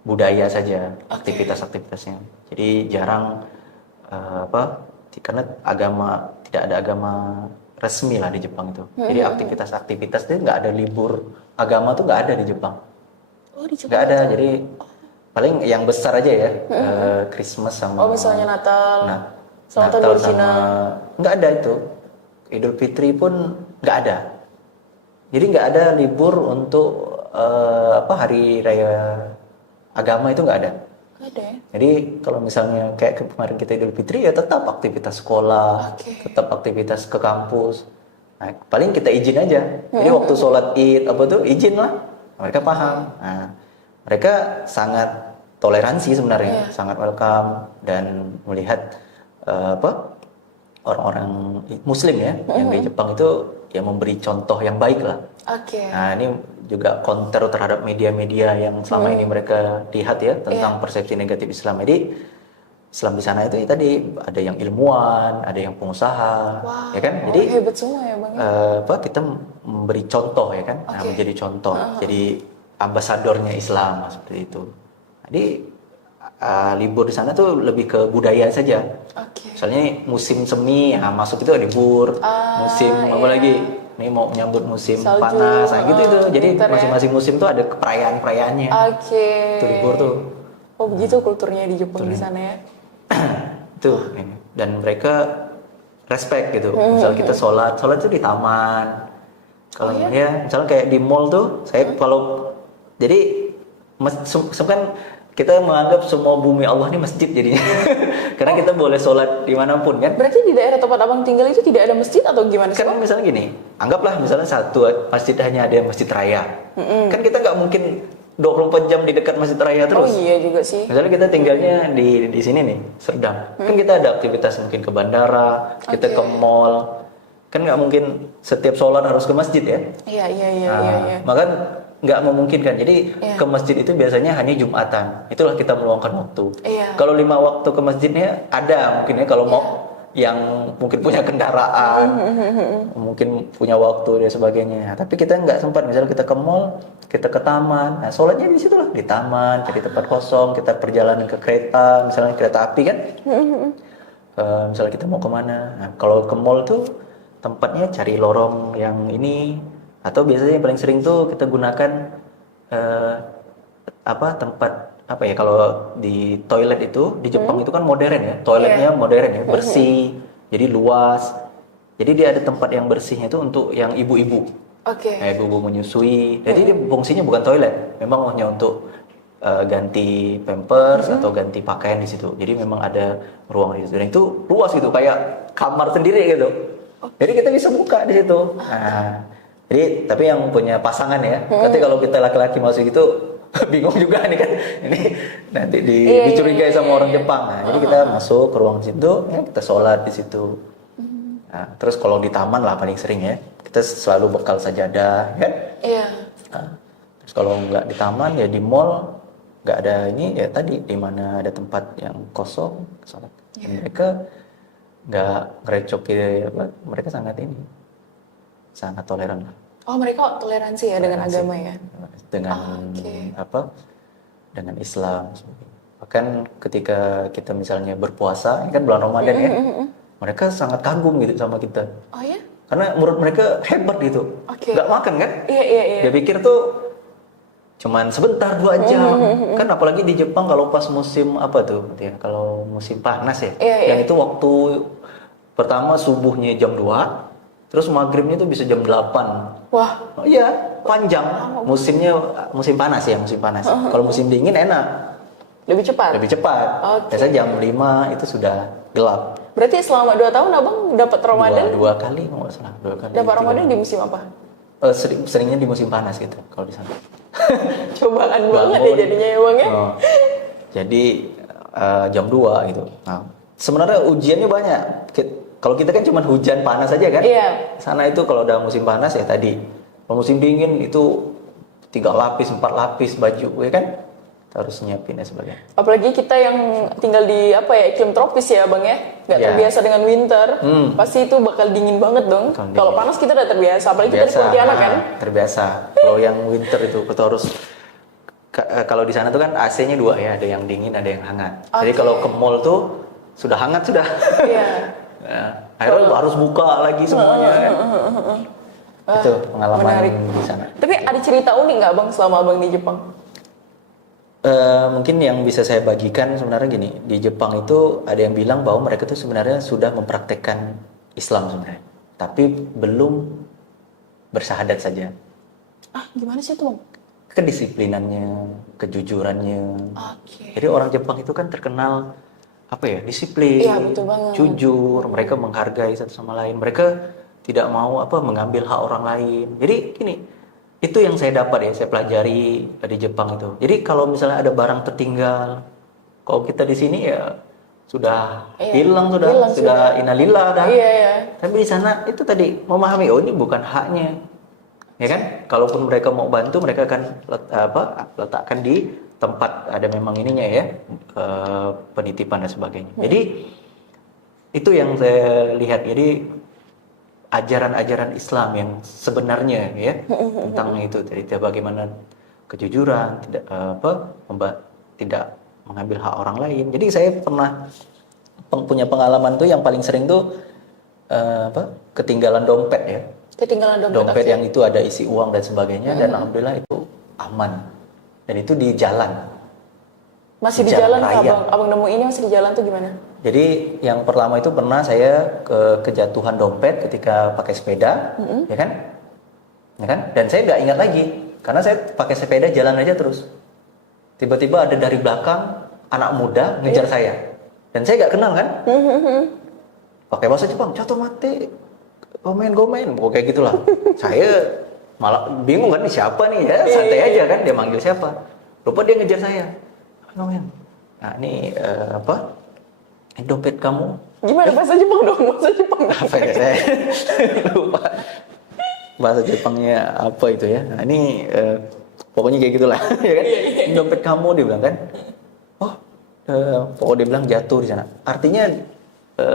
budaya saja, aktivitas-aktivitasnya. Jadi jarang karena tidak ada agama resmi lah di Jepang itu. Jadi aktivitas-aktivitas itu nggak ada libur agama tuh nggak ada di Jepang. Di Jepang nggak ada. Jadi paling yang besar aja ya, Christmas sama. Misalnya Natal. Natal sama nggak ada itu. Idul Fitri pun nggak ada. Jadi nggak ada libur untuk hari raya agama itu nggak ada. Nggak ada ya? Jadi kalau misalnya kayak kemarin kita Idul Fitri ya tetap aktivitas sekolah, tetap aktivitas ke kampus. Nah, paling kita izin aja. Jadi waktu sholat Id izin lah. Mereka paham. Nah, mereka sangat toleransi sebenarnya, sangat welcome dan melihat orang-orang Muslim ya yang di Jepang itu ya memberi contoh yang baik lah. Nah ini juga counter terhadap media-media yang selama ini mereka lihat ya tentang persepsi negatif Islam. Jadi Islam di sana itu ya tadi ada yang ilmuwan, ada yang pengusaha, ya kan? Jadi hebat semua ya bang. Kita memberi contoh ya kan, menjadi contoh, jadi ambasadornya Islam seperti itu. Jadi libur di sana tuh lebih ke budaya saja. Misalnya musim semi, masuk itu libur. Musim apa lagi? Ini mau menyambut musim salju, panas, gitu itu. Jadi masing-masing musim tuh ada perayaan-perayaannya. Itu libur tuh. Oh begitu kulturnya di Jepang di sana ya? Tuh. Dan mereka respect gitu. Misal kita sholat tuh di taman. Kalau misalnya kayak di mall tuh, saya kalau jadi kan kita menganggap semua bumi Allah ini masjid jadinya. Karena kita boleh sholat dimanapun kan. Berarti di daerah tempat abang tinggal itu tidak ada masjid atau gimana sih? Kan misalnya gini, anggaplah misalnya satu masjid hanya ada masjid raya. Kan kita nggak mungkin 24 jam di dekat masjid raya terus. Oh iya juga sih. Misalnya kita tinggalnya di sini nih, Serdang. Kan kita ada aktivitas mungkin ke bandara, kita ke mall. Kan nggak mungkin setiap sholat harus ke masjid ya. Iya. Maka nggak memungkinkan. Jadi ke masjid itu biasanya hanya Jumatan. Itulah kita meluangkan waktu. Kalau 5 waktu ke masjidnya ada mungkin ya kalau mau yang mungkin punya kendaraan, mungkin punya waktu dan sebagainya. Tapi kita nggak sempat. Misalnya kita ke mall, kita ke taman. Nah sholatnya di situ lah di taman, di tempat kosong. Kita perjalanan ke kereta, misalnya kereta api kan. Misalnya kita mau kemana. Nah kalau ke mall tuh tempatnya cari lorong yang ini. Atau biasanya yang paling sering tuh kita gunakan tempat kalau di toilet itu di Jepang itu kan modern ya, toiletnya modern ya, bersih, jadi luas. Jadi dia ada tempat yang bersihnya itu untuk yang ibu-ibu, ibu-ibu menyusui. Jadi dia fungsinya bukan toilet, memang hanya untuk ganti pampers atau ganti pakaian di situ. Jadi memang ada ruang di situ. Dan itu luas gitu, kayak kamar sendiri gitu. Jadi kita bisa buka di situ. Nah, jadi tapi yang punya pasangan ya. Nanti kalau kita laki-laki masuk gitu bingung juga nih kan. Ini nanti dicurigai sama orang Jepang. Nah, jadi kita masuk ke ruang situ, ya kita sholat di situ. Nah, terus kalau di taman lah paling sering ya. Kita selalu bekal sajadah, kan? Iya. Nah, terus kalau nggak di taman ya di mall nggak ada ini ya tadi di mana ada tempat yang kosong sholat. Dan mereka nggak ngerecokin apa, mereka sangat toleran lah. Oh, mereka toleransi ya dengan Toleransi. agama ya. Dengan apa? Dengan Islam. Bahkan ketika kita misalnya berpuasa, ini kan bulan Ramadan ya, mereka sangat kagum gitu sama kita. Oh ya? Karena menurut mereka hebat gitu. Oke. Nggak makan kan? Iya. Dia pikir tuh cuman sebentar 2 jam. Kan apalagi di Jepang kalau pas musim apa tuh? Ya, kalau musim panas ya. Iya. Yang itu waktu pertama subuhnya jam 2, terus maghribnya tuh bisa jam 8. Wah, Oh iya, panjang. Musimnya musim panas ya, musim panas. Kalau musim dingin enak, lebih cepat. lebih cepat. Oke. Biasanya jam 5 itu sudah gelap. Berarti selama 2 tahun abang dapat Ramadan, Dua kali nggak salah, 2 kali. dapat 3 Ramadan kali. di musim apa? Seringnya di musim panas gitu kalau di sana. Cobaan banget ya Bangun. jadinya ya bang ya. Oh, jadi jam 2 gitu. Nah, sebenarnya ujiannya banyak. Kalau kita kan cuma hujan panas aja kan. Iya. Sana itu kalau udah musim panas ya tadi. Kalau musim dingin itu 3 lapis, 4 lapis baju, ya kan? Harus nyiapin dan sebagainya. Apalagi kita yang tinggal di apa ya iklim tropis ya bang ya, nggak Iya. terbiasa dengan winter, pasti itu bakal dingin banget dong. Bakal Kalau dingin. panas kita udah terbiasa, apalagi kita di Pontianak kan. Terbiasa. Kalau yang winter itu kita harus kalau di sana tuh kan AC-nya 2 ya, ada yang dingin, ada yang hangat. Jadi Oke. kalau ke mall tuh sudah hangat sudah. Iya. Nah, akhirnya harus buka lagi semuanya kan. Itu pengalaman menarik. di sana. Tapi ada cerita unik nggak bang selama abang di Jepang? Mungkin yang bisa saya bagikan sebenarnya gini, di Jepang itu ada yang bilang bahwa mereka tuh sebenarnya sudah mempraktekkan Islam sebenarnya, tapi belum bersyahadat saja. Ah, gimana sih itu bang? Kedisiplinannya, kejujurannya. Oke. Jadi orang Jepang itu kan terkenal apa ya, disiplin, Iya, betul banget. jujur, mereka menghargai satu sama lain, mereka tidak mau apa mengambil hak orang lain. Jadi gini, itu yang saya dapat ya, saya pelajari di Jepang itu. Jadi kalau misalnya ada barang tertinggal, kalau kita di sini ya sudah Iya, hilang hilang sudah innalillah dah. Iya. Tapi di sana itu tadi memahami, oh ini bukan haknya, ya kan? Kalaupun mereka mau bantu, mereka akan letakkan di tempat ada memang ininya ya, penitipan dan sebagainya. Jadi itu yang saya lihat. Jadi ajaran-ajaran Islam yang sebenarnya ya tentang itu, jadi bagaimana kejujuran, tidak mengambil hak orang lain. Jadi saya pernah punya pengalaman tuh yang paling sering tuh ketinggalan dompet ya. Ketinggalan dompet. Dompet oke. yang itu ada isi uang dan sebagainya, dan alhamdulillah itu aman. Dan itu di jalan. Masih di Jalan jalan tuh raya. abang nemu ini masih di jalan tuh gimana? Jadi yang pertama itu pernah saya kejatuhan dompet ketika pakai sepeda, ya kan? Dan saya nggak ingat lagi, karena saya pakai sepeda jalan aja terus. Tiba-tiba ada dari belakang anak muda ngejar saya, dan saya nggak kenal kan? Pakai bahasa Jepang, "Cato mate, gomen," kayak gitulah. Saya malah bingung kan, ini siapa nih ya? Santai aja kan, dia manggil siapa? Lupa dia ngejar saya. "Gomen, nah ini ini dompet kamu." Gimana bahasa Jepang dong? Bahasa Jepang. Apa ya, saya lupa bahasa Jepangnya apa itu ya. Nah, ini pokoknya kayak gitulah ya kan. "Ini dompet kamu," dia bilang kan. Oh, pokoknya dia bilang jatuh di sana. Artinya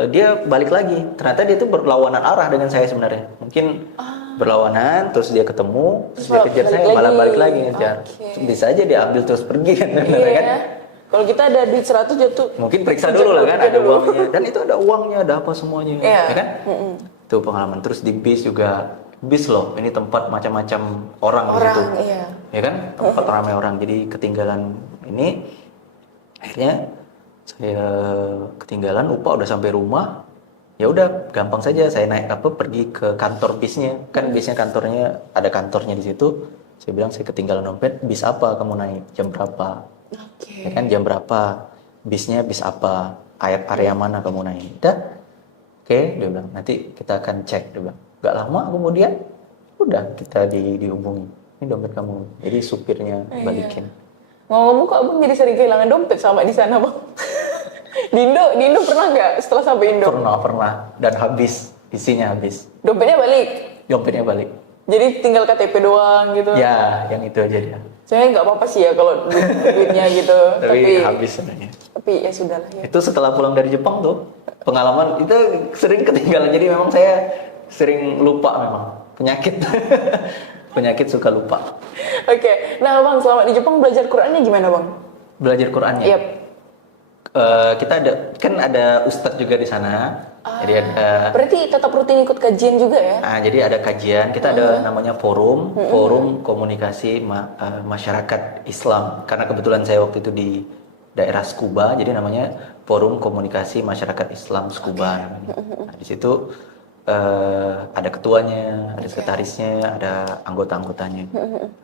dia balik lagi. Ternyata dia itu berlawanan arah dengan saya sebenarnya. Mungkin berlawanan, terus dia ketemu, terus dia kejar saya, malah balik lagi ngejar. Oke. Bisa aja dia ambil terus pergi kan, Iya. kan? Kalau kita ada duit 100 jatuh. Mungkin periksa dulu lah kan, Periksa ada dulu. uangnya, dan itu ada uangnya, ada apa semuanya, Iya. ya kan? Itu pengalaman. Terus di bis juga, bis loh, ini tempat macam-macam orang di situ, Iya. ya kan? Tempat ramai orang, jadi ketinggalan ini, akhirnya saya ketinggalan, lupa udah sampai rumah, ya udah gampang saja saya naik pergi ke kantor bisnya, kan bisnya kantornya ada kantornya di situ. Saya bilang saya ketinggalan dompet, bis apa kamu naik, jam berapa? Oke. Ya kan, jam berapa, bisnya bis apa, area mana kamu naik. Udah, oke, dia bilang nanti kita akan cek. Dia bilang gak lama kemudian udah kita dihubungi, ini dompet kamu. Jadi supirnya balikin. Ngomong-ngomong kok abang jadi sering kehilangan dompet sama di sana bang? di Indo pernah nggak setelah sampai Indo? Pernah, dan habis, isinya habis, Dompetnya balik. dompetnya balik. Jadi tinggal KTP doang gitu. Ya, yang itu aja dia. Saya nggak apa-apa sih ya kalau duitnya gitu. Tapi habis sebenarnya. Tapi ya sudahlah ya. Itu setelah pulang dari Jepang tuh, pengalaman itu sering ketinggalan. Jadi memang saya sering lupa memang. Penyakit. Penyakit suka lupa. Oke. Nah Bang, selama di Jepang belajar Qurannya gimana Bang? Belajar Qurannya. Yap. Kita ada ustadz juga di sana. Jadi ada Berarti tetap rutin ikut kajian juga ya? jadi ada kajian, kita ada namanya forum komunikasi masyarakat Islam. Karena kebetulan saya waktu itu di daerah Tsukuba, jadi namanya Forum Komunikasi Masyarakat Islam Tsukuba. Nah, di situ ada ketuanya, ada sekretarisnya, ada anggota-anggotanya.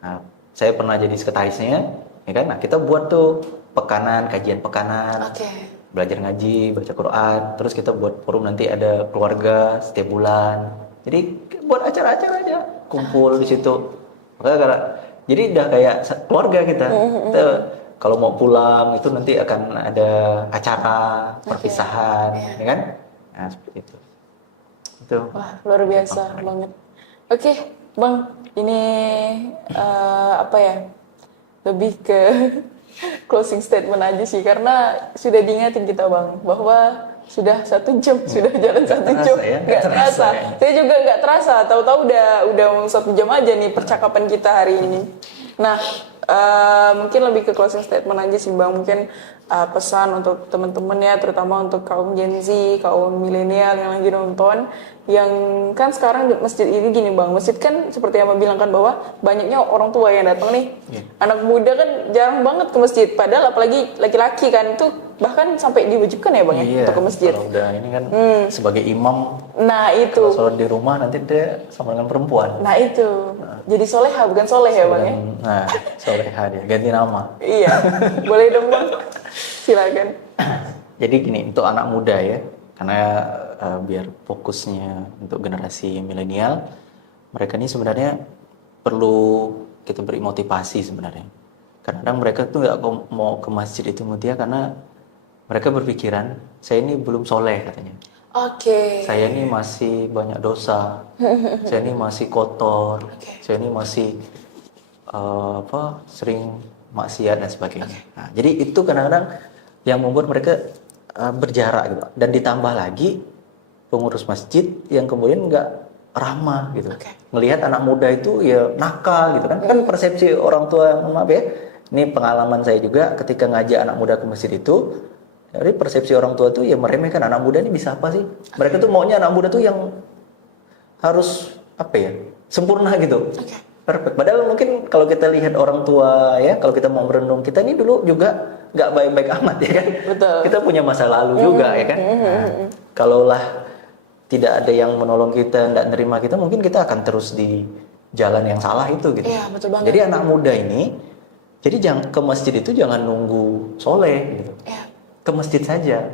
Nah, saya pernah jadi sekretarisnya, ya kan? Nah, kita buat tuh kajian pekanan. Belajar ngaji, baca Quran, terus kita buat forum, nanti ada keluarga setiap bulan. Jadi buat acara-acara aja, kumpul di situ. Jadi udah kayak keluarga kita. Kita kalau mau pulang itu nanti akan ada acara perpisahan, ya kan? Nah, seperti itu. Itu. Wah, luar biasa banget. Oke, Bang, ini apa ya? Lebih ke closing statement aja sih, karena sudah diingatin kita Bang bahwa sudah 1 jam, sudah jalan 1 jam, nggak terasa. Saya juga nggak terasa, tahu-tahu udah 1 jam aja nih percakapan kita hari ini. Nah, mungkin lebih ke closing statement aja sih Bang, mungkin pesan untuk teman-teman ya, terutama untuk kaum Gen Z, kaum milenial yang lagi nonton, yang kan sekarang di masjid ini gini Bang, masjid kan seperti yang Abang bilang kan bahwa banyaknya orang tua yang datang nih, anak muda kan jarang banget ke masjid, padahal apalagi laki-laki kan tuh bahkan sampai diwajibkan ya Bang ya untuk ke masjid. Kalau udah ini kan sebagai imam, nah itu kalau sholat di rumah nanti dia sama dengan perempuan. Nah itu, jadi soleha bukan soleh ya Bang ya? Nah, soleha dia, ganti nama. Iya, boleh dong Bang, silakan. Jadi gini, untuk anak muda ya, karena biar fokusnya untuk generasi milenial, mereka ini sebenarnya perlu kita beri motivasi sebenarnya. Kadang-kadang mereka tuh nggak mau ke masjid itu mutia karena mereka berpikiran, saya ini belum soleh katanya. Saya ini masih banyak dosa, saya ini masih kotor, saya ini masih sering maksiat dan sebagainya. Nah, jadi itu kadang-kadang yang membuat mereka berjarak gitu. Dan ditambah lagi pengurus masjid yang kemudian nggak ramah gitu. Ngelihat anak muda itu ya nakal gitu kan. Kan persepsi orang tua, maaf ya, ini pengalaman saya juga ketika ngajak anak muda ke masjid itu. Jadi persepsi orang tua tuh ya meremehkan, anak muda ini bisa apa sih? Mereka tuh maunya anak muda tuh yang harus apa ya, sempurna gitu. Perfect. Padahal mungkin kalau kita lihat orang tua ya, kalau kita mau merenung, kita ini dulu juga nggak baik-baik amat ya kan. Betul. Kita punya masa lalu juga ya kan. Nah, kalaulah tidak ada yang menolong kita, tidak nerima kita, mungkin kita akan terus di jalan yang salah itu gitu. Iya, betul banget. Jadi anak muda ini, jadi jangan ke masjid itu jangan nunggu soleh gitu. Ke masjid saja.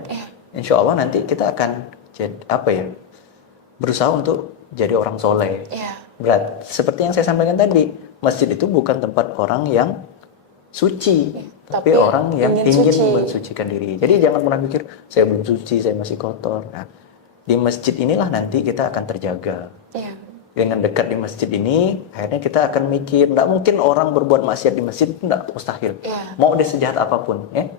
Insya Allah nanti kita akan berusaha untuk jadi orang soleh. Berat. Seperti yang saya sampaikan tadi, masjid itu bukan tempat orang yang suci, tapi orang yang ingin mensucikan diri. Jadi jangan pernah pikir saya belum suci, saya masih kotor. Nah, di masjid inilah nanti kita akan terjaga. Dengan dekat di masjid ini, akhirnya kita akan mikir, nggak mungkin orang berbuat maksiat di masjid, nggak, mustahil. Mau dia sejahat apapun, ya.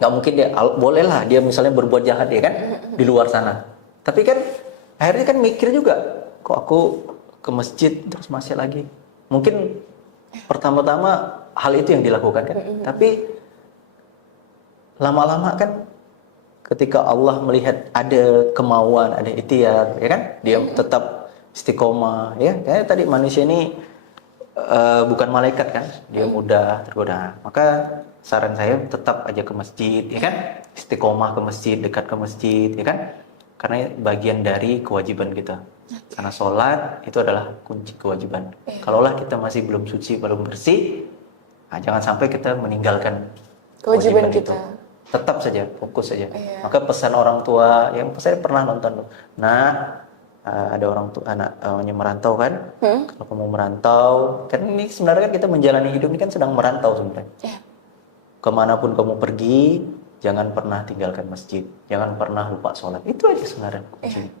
Nggak mungkin dia, bolehlah dia misalnya berbuat jahat ya kan di luar sana. Tapi kan akhirnya kan mikir juga, kok aku ke masjid terus maksiat lagi. Mungkin pertama-tama hal itu yang dilakukan kan. Tapi lama-lama kan ketika Allah melihat ada kemauan, ada ikhtiar, ya kan, dia tetap istiqomah, ya. Kayak tadi manusia ini bukan malaikat kan, dia mudah tergoda. Maka saran saya tetap aja ke masjid, ya kan, istiqomah ke masjid, dekat ke masjid, ya kan, karena bagian dari kewajiban kita. Karena sholat itu adalah kunci kewajiban. Kalaulah kita masih belum suci, belum bersih, nah jangan sampai kita meninggalkan kewajiban kita. Tetap saja, fokus saja. Maka pesan orang tua, yang saya pernah nonton, ada orang tua anaknya merantau kan, kalau kamu merantau, kan ini sebenarnya kan kita menjalani hidup ini kan sedang merantau sebenarnya. Kemanapun kamu pergi, jangan pernah tinggalkan masjid, jangan pernah lupa sholat. Itu aja sebenarnya kuncinya.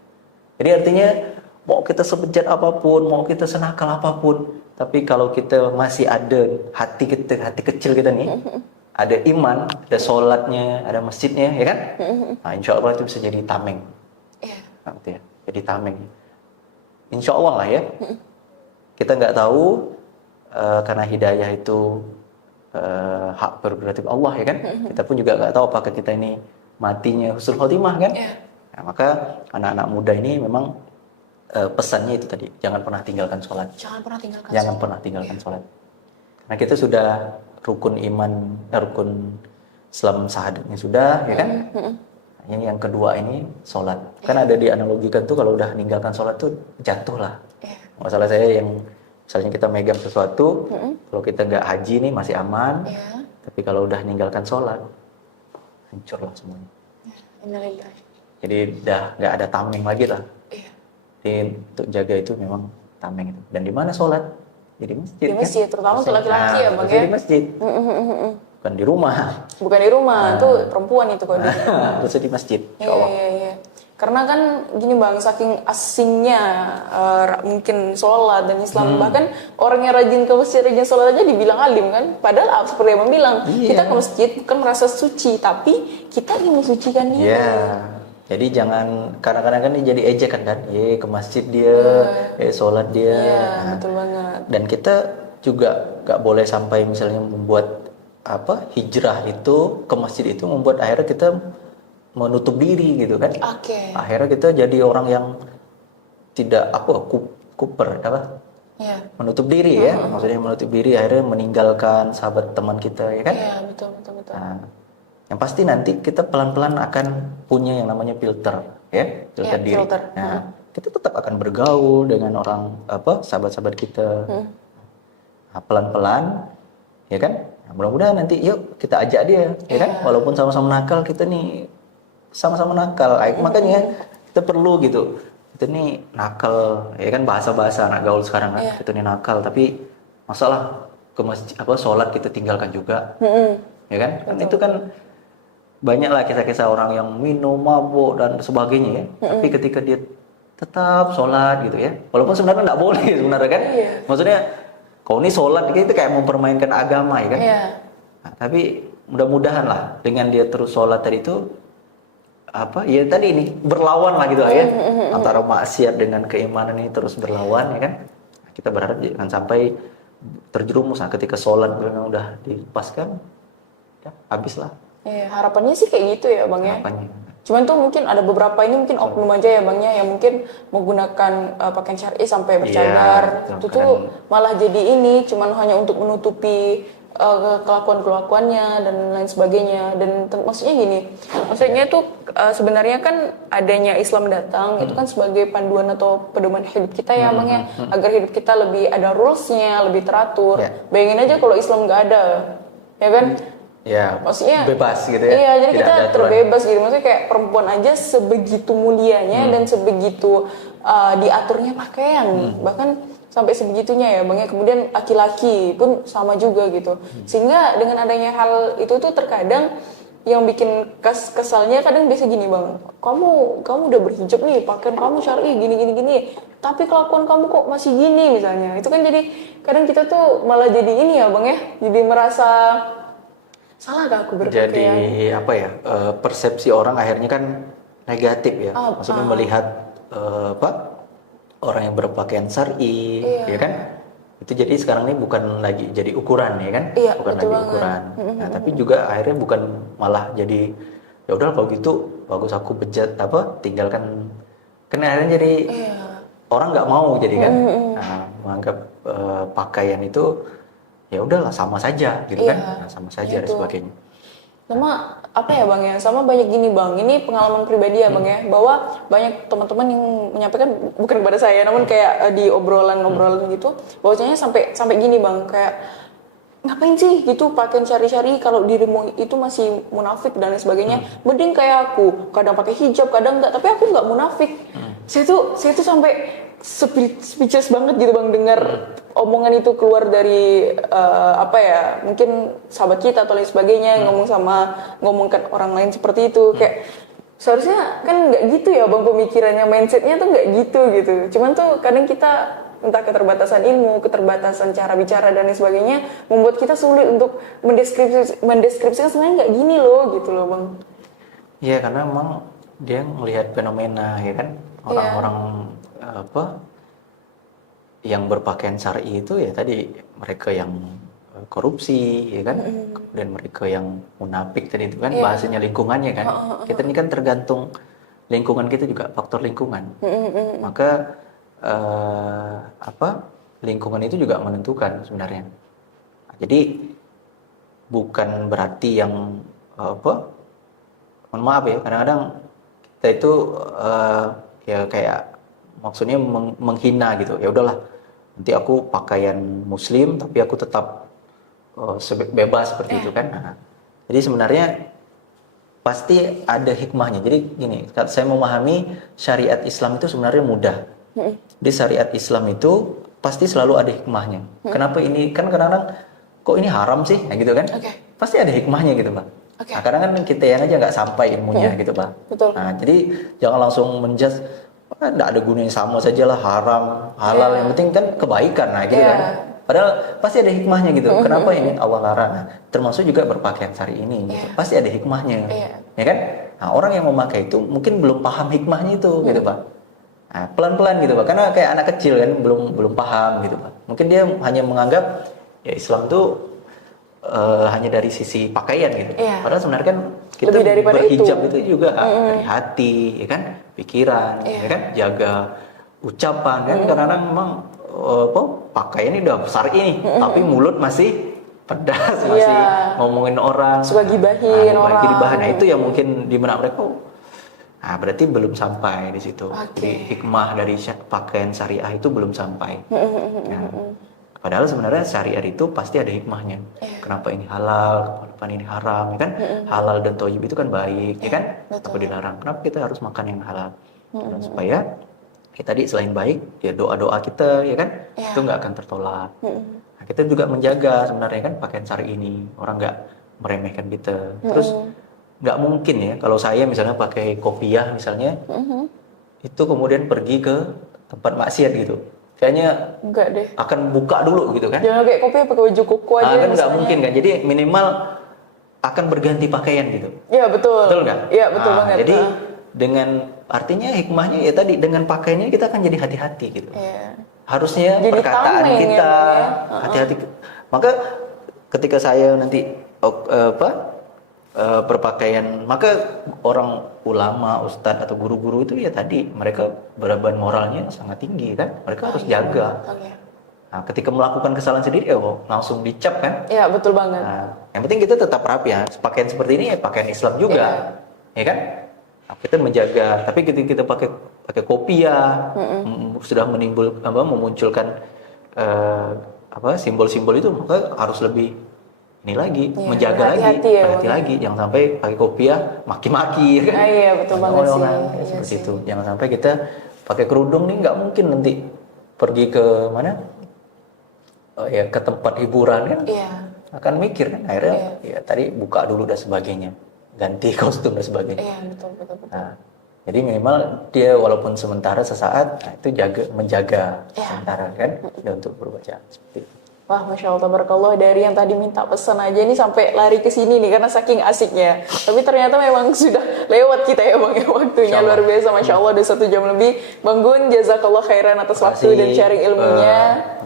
Jadi artinya mau kita sebejat apapun, mau kita senakal apapun, tapi kalau kita masih ada hati kita, hati kecil kita nih, ada iman, ada sholatnya, ada masjidnya, ya kan? Nah, insya Allah itu bisa jadi tameng. Nah, gitu ya. Jadi tameng. Insya Allah lah ya. Kita nggak tahu karena hidayah itu hak prerogatif Allah, ya kan? Kita pun juga nggak tahu apakah kita ini matinya husnul khotimah, kan? Nah, maka anak-anak muda ini memang pesannya itu tadi, jangan pernah tinggalkan sholat. Jangan pernah tinggalkan sholat. Karena kita sudah rukun iman, rukun Islam syahadatnya sudah, ya kan? Ini yang kedua ini sholat. Kan ada dianalogikan tuh kalau udah meninggalkan sholat tuh jatuh lah. Masalah saya yang misalnya kita megang sesuatu, kalau kita nggak haji nih masih aman, tapi kalau udah meninggalkan sholat, hancur lah semuanya. Jadi udah nggak ada tameng lagi lah. Jadi untuk jaga itu memang tameng itu. Dan di mana sholat? Di masjid. Di masjid, kan? Terutama untuk laki-laki ya bang ya. Di masjid. Bukan di rumah. Bukan di rumah, itu perempuan itu kok. Terus di masjid. Iya. Karena kan gini bang, saking asingnya mungkin sholat dan Islam, bahkan orang yang rajin ke masjid, rajin sholat aja dibilang alim kan. Padahal seperti yang bilang, kita ke masjid bukan merasa suci, tapi kita ingin mensucikan diri. Jadi jangan, kadang-kadang kan jadi ejekan kan, ke masjid dia, sholat dia. Iya, betul banget. Dan kita juga gak boleh sampai misalnya membuat hijrah itu ke masjid itu membuat akhirnya kita menutup diri gitu kan. Akhirnya kita jadi orang yang tidak kuper menutup diri ya. Maksudnya menutup diri, akhirnya meninggalkan sahabat teman kita, ya kan. Iya, betul. Nah, yang pasti nanti kita pelan-pelan akan punya yang namanya filter filter diri. Nah, kita tetap akan bergaul dengan orang sahabat-sahabat kita. Nah, pelan-pelan, ya kan. Nah, mudah-mudahan nanti yuk kita ajak dia, ya kan. Walaupun sama-sama nakal, kita nih sama-sama nakal. Makanya kita perlu gitu. Kita nih nakal, ya kan, bahasa-bahasa anak gaul sekarang kan. Kita nih nakal, tapi masalah ke masjid sholat kita tinggalkan juga. Ya kan? Karena itu kan banyaklah kisah-kisah orang yang minum, mabuk dan sebagainya ya. Tapi ketika dia tetap sholat gitu ya. Walaupun sebenarnya nggak boleh sebenarnya kan. Maksudnya kau ini sholat itu kayak mempermainkan agama, ya kan. Nah, tapi mudah-mudahan lah dengan dia terus sholat tadi itu tadi ini berlawan lah gitu ya. Antara maksiat dengan keimanan ini terus berlawan, ya kan. Nah, kita berharap jangan sampai terjerumus ketika sholat memang udah dilepaskan, ya habis lah. Harapannya sih kayak gitu ya bang ya. Cuman tuh mungkin ada beberapa ini mungkin oknum aja ya bang ya, yang mungkin menggunakan pakaian syar'i sampai bercadar. Itu tuh malah jadi ini cuman hanya untuk menutupi kelakuan-kelakuannya dan lain sebagainya. Dan maksudnya gini, maksudnya tuh sebenarnya kan adanya Islam datang itu kan sebagai panduan atau pedoman hidup kita ya bang ya, agar hidup kita lebih ada rulesnya, lebih teratur. Bayangin aja kalau Islam nggak ada, ya kan. Maksudnya bebas gitu ya. Iya, jadi kita terbebas gitu. Maksudnya kayak perempuan aja sebegitu mulianya dan sebegitu diaturnya pakaian, bahkan sampai sebegitunya ya bang ya. Kemudian laki-laki pun sama juga gitu. Sehingga dengan adanya hal itu tuh terkadang yang bikin kesalnya kadang biasa gini bang, kamu udah berhijab nih, pakaian kamu syar'i gini, tapi kelakuan kamu kok masih gini misalnya. Itu kan jadi kadang kita tuh malah jadi ini ya bang ya, jadi merasa salah gak aku berpakaian? Jadi persepsi orang akhirnya kan negatif ya. Maksudnya melihat orang yang berpakaian syar'i, ya kan? Itu jadi sekarang ini bukan lagi jadi ukuran, ya kan? Bukan lagi ukuran. Nah, tapi juga akhirnya bukan malah jadi ya udah kalau gitu bagus aku bejat tinggalkan. Kan akhirnya jadi orang nggak mau jadi kan. Nah, menganggap pakaian itu ya udahlah sama saja gitu kan, sama saja dan sebagainya. Sama ya bang ya, sama banyak gini bang, ini pengalaman pribadi ya bang ya, bahwa banyak teman-teman yang menyampaikan bukan kepada saya, namun kayak di obrolan gitu, bahwasanya sampai gini bang, kayak ngapain sih gitu pakaian syari-syari kalau dirimu itu masih munafik dan lain sebagainya. Mending kayak aku, kadang pakai hijab, kadang enggak, tapi aku nggak munafik. Saya tuh sampai speechless banget gitu bang dengar omongan itu keluar dari mungkin sahabat kita atau lain sebagainya, ngomongkan orang lain seperti itu. Kayak Seharusnya kan nggak gitu ya bang, pemikirannya, mindsetnya tuh nggak gitu. Cuman tuh kadang kita entah keterbatasan ilmu, keterbatasan cara bicara dan lain sebagainya membuat kita sulit untuk mendeskripsikan sebenarnya nggak gini loh gitu loh bang. Iya, karena memang dia melihat fenomena ya kan, orang-orang apa yang berpakaian syar'i itu ya tadi mereka yang korupsi ya kan, kemudian mereka yang munafik tadi itu kan, bahasanya lingkungannya kan. Kita ini kan tergantung lingkungan kita juga, faktor lingkungan. Maka lingkungan itu juga menentukan sebenarnya. Jadi bukan berarti yang mohon maaf ya, kadang-kadang kita itu ya kayak maksudnya menghina gitu. Ya udahlah, nanti aku pakaian muslim tapi aku tetap bebas seperti itu kan. Nah, jadi sebenarnya pasti ada hikmahnya. Jadi gini, saya memahami syariat Islam itu sebenarnya mudah. Di syariat Islam itu pasti selalu ada hikmahnya. Kenapa ini? Kan kadang-kadang kok ini haram sih? Nah, gitu kan? Pasti ada hikmahnya gitu, Pak. Nah, kadang kan kita yang aja nggak sampai ilmunya gitu, Pak. Betul. Nah, jadi jangan langsung menjudge, nggak ada gunanya, sama saja lah, haram, halal, yang penting kan kebaikan, nah gitu kan. Padahal pasti ada hikmahnya gitu. Kenapa ini Allah larang? Nah, termasuk juga berpakaian syar'i ini gitu. Pasti ada hikmahnya. Ya kan? Nah, orang yang memakai itu mungkin belum paham hikmahnya itu gitu, Pak. Nah, pelan-pelan gitu, Pak. Karena kayak anak kecil kan belum paham gitu, Pak. Mungkin dia hanya menganggap ya Islam tuh hanya dari sisi pakaian gitu. Padahal sebenarnya kan kita berhijab itu juga dari hati, ya kan? Pikiran, ya kan? Jaga ucapan kan. Kadang-kadang memang pakaian ini udah besar ini, tapi mulut masih pedas, masih ngomongin orang, suka gibahin orang. Nah, itu yang mungkin di benak mereka. Nah, berarti belum sampai di situ. Jadi hikmah dari pakaian syariah itu belum sampai. Padahal sebenarnya syariat itu pasti ada hikmahnya. Kenapa ini halal, kenapa ini haram, ya kan? Halal dan thayyib itu kan baik, ya kan? Apa dilarang? Kenapa kita harus makan yang halal? Dan supaya tadi selain baik, ya doa-doa kita, ya kan? Itu nggak akan tertolak. Nah, kita juga menjaga sebenarnya kan pakaian syar'i ini, orang nggak meremehkan kita. Terus nggak mungkin ya kalau saya misalnya pakai kopiah misalnya, itu kemudian pergi ke tempat maksiat gitu. Kayaknya enggak deh, akan buka dulu gitu kan. Jangan kayak kopi pakai baju koko aja. Kan nggak mungkin kan. Jadi minimal akan berganti pakaian gitu. Iya betul. Betul nggak? Iya betul banget. Jadi dengan artinya hikmahnya ya tadi dengan pakaiannya kita akan jadi hati-hati gitu. Harusnya jadi perkataan kita hati-hati. Maka ketika saya nanti berpakaian, maka orang ulama, ustadz atau guru-guru itu ya tadi mereka beban moralnya sangat tinggi kan, mereka harus jaga. Nah, ketika melakukan kesalahan sendiri ya langsung dicap kan. Iya betul banget. Nah, yang penting kita tetap rapi ya, pakaian seperti ini ya pakaian Islam juga, ya kan? Nah, kita menjaga. Tapi ketika kita pakai kopiah, sudah memunculkan simbol-simbol itu, maka harus lebih ini lagi, menjaga hati lagi, jangan sampai pakai kopiah maki-maki, kan? Iya betul banget sih. Seperti itu, jangan sampai kita pakai kerudung nih, nggak mungkin nanti pergi ke mana, ke tempat hiburan kan, akan mikir kan, akhirnya ya tadi buka dulu dan sebagainya, ganti kostum dan sebagainya. Iya betul. Nah, jadi minimal dia walaupun sementara sesaat, itu menjaga sementara kan, untuk berbaca seperti itu. Wah, Masya Allah, tabarakallah, dari yang tadi minta pesan aja nih sampai lari ke sini nih karena saking asiknya. Tapi ternyata memang sudah lewat kita ya Bang, waktunya luar biasa, Masya Allah, udah 1 jam lebih. Bang Gun, jazakallah khairan atas waktu dan sharing ilmunya.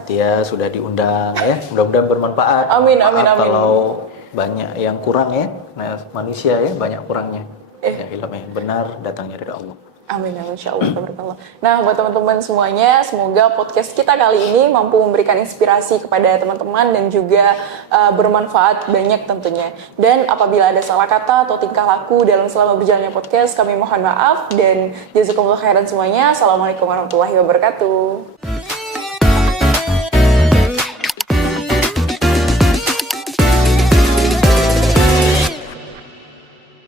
Dia sudah diundang ya, mudah-mudahan bermanfaat. Amin. Kalau banyak yang kurang ya, nah, manusia ya banyak kurangnya. Ya, ilmu yang benar datangnya dari Allah. Amin, insyaallah. Nah, buat teman-teman semuanya, semoga podcast kita kali ini mampu memberikan inspirasi kepada teman-teman dan juga bermanfaat banyak tentunya. Dan apabila ada salah kata atau tingkah laku dalam selama berjalannya podcast, kami mohon maaf dan jazakumullah khairan semuanya. Assalamualaikum warahmatullahi wabarakatuh.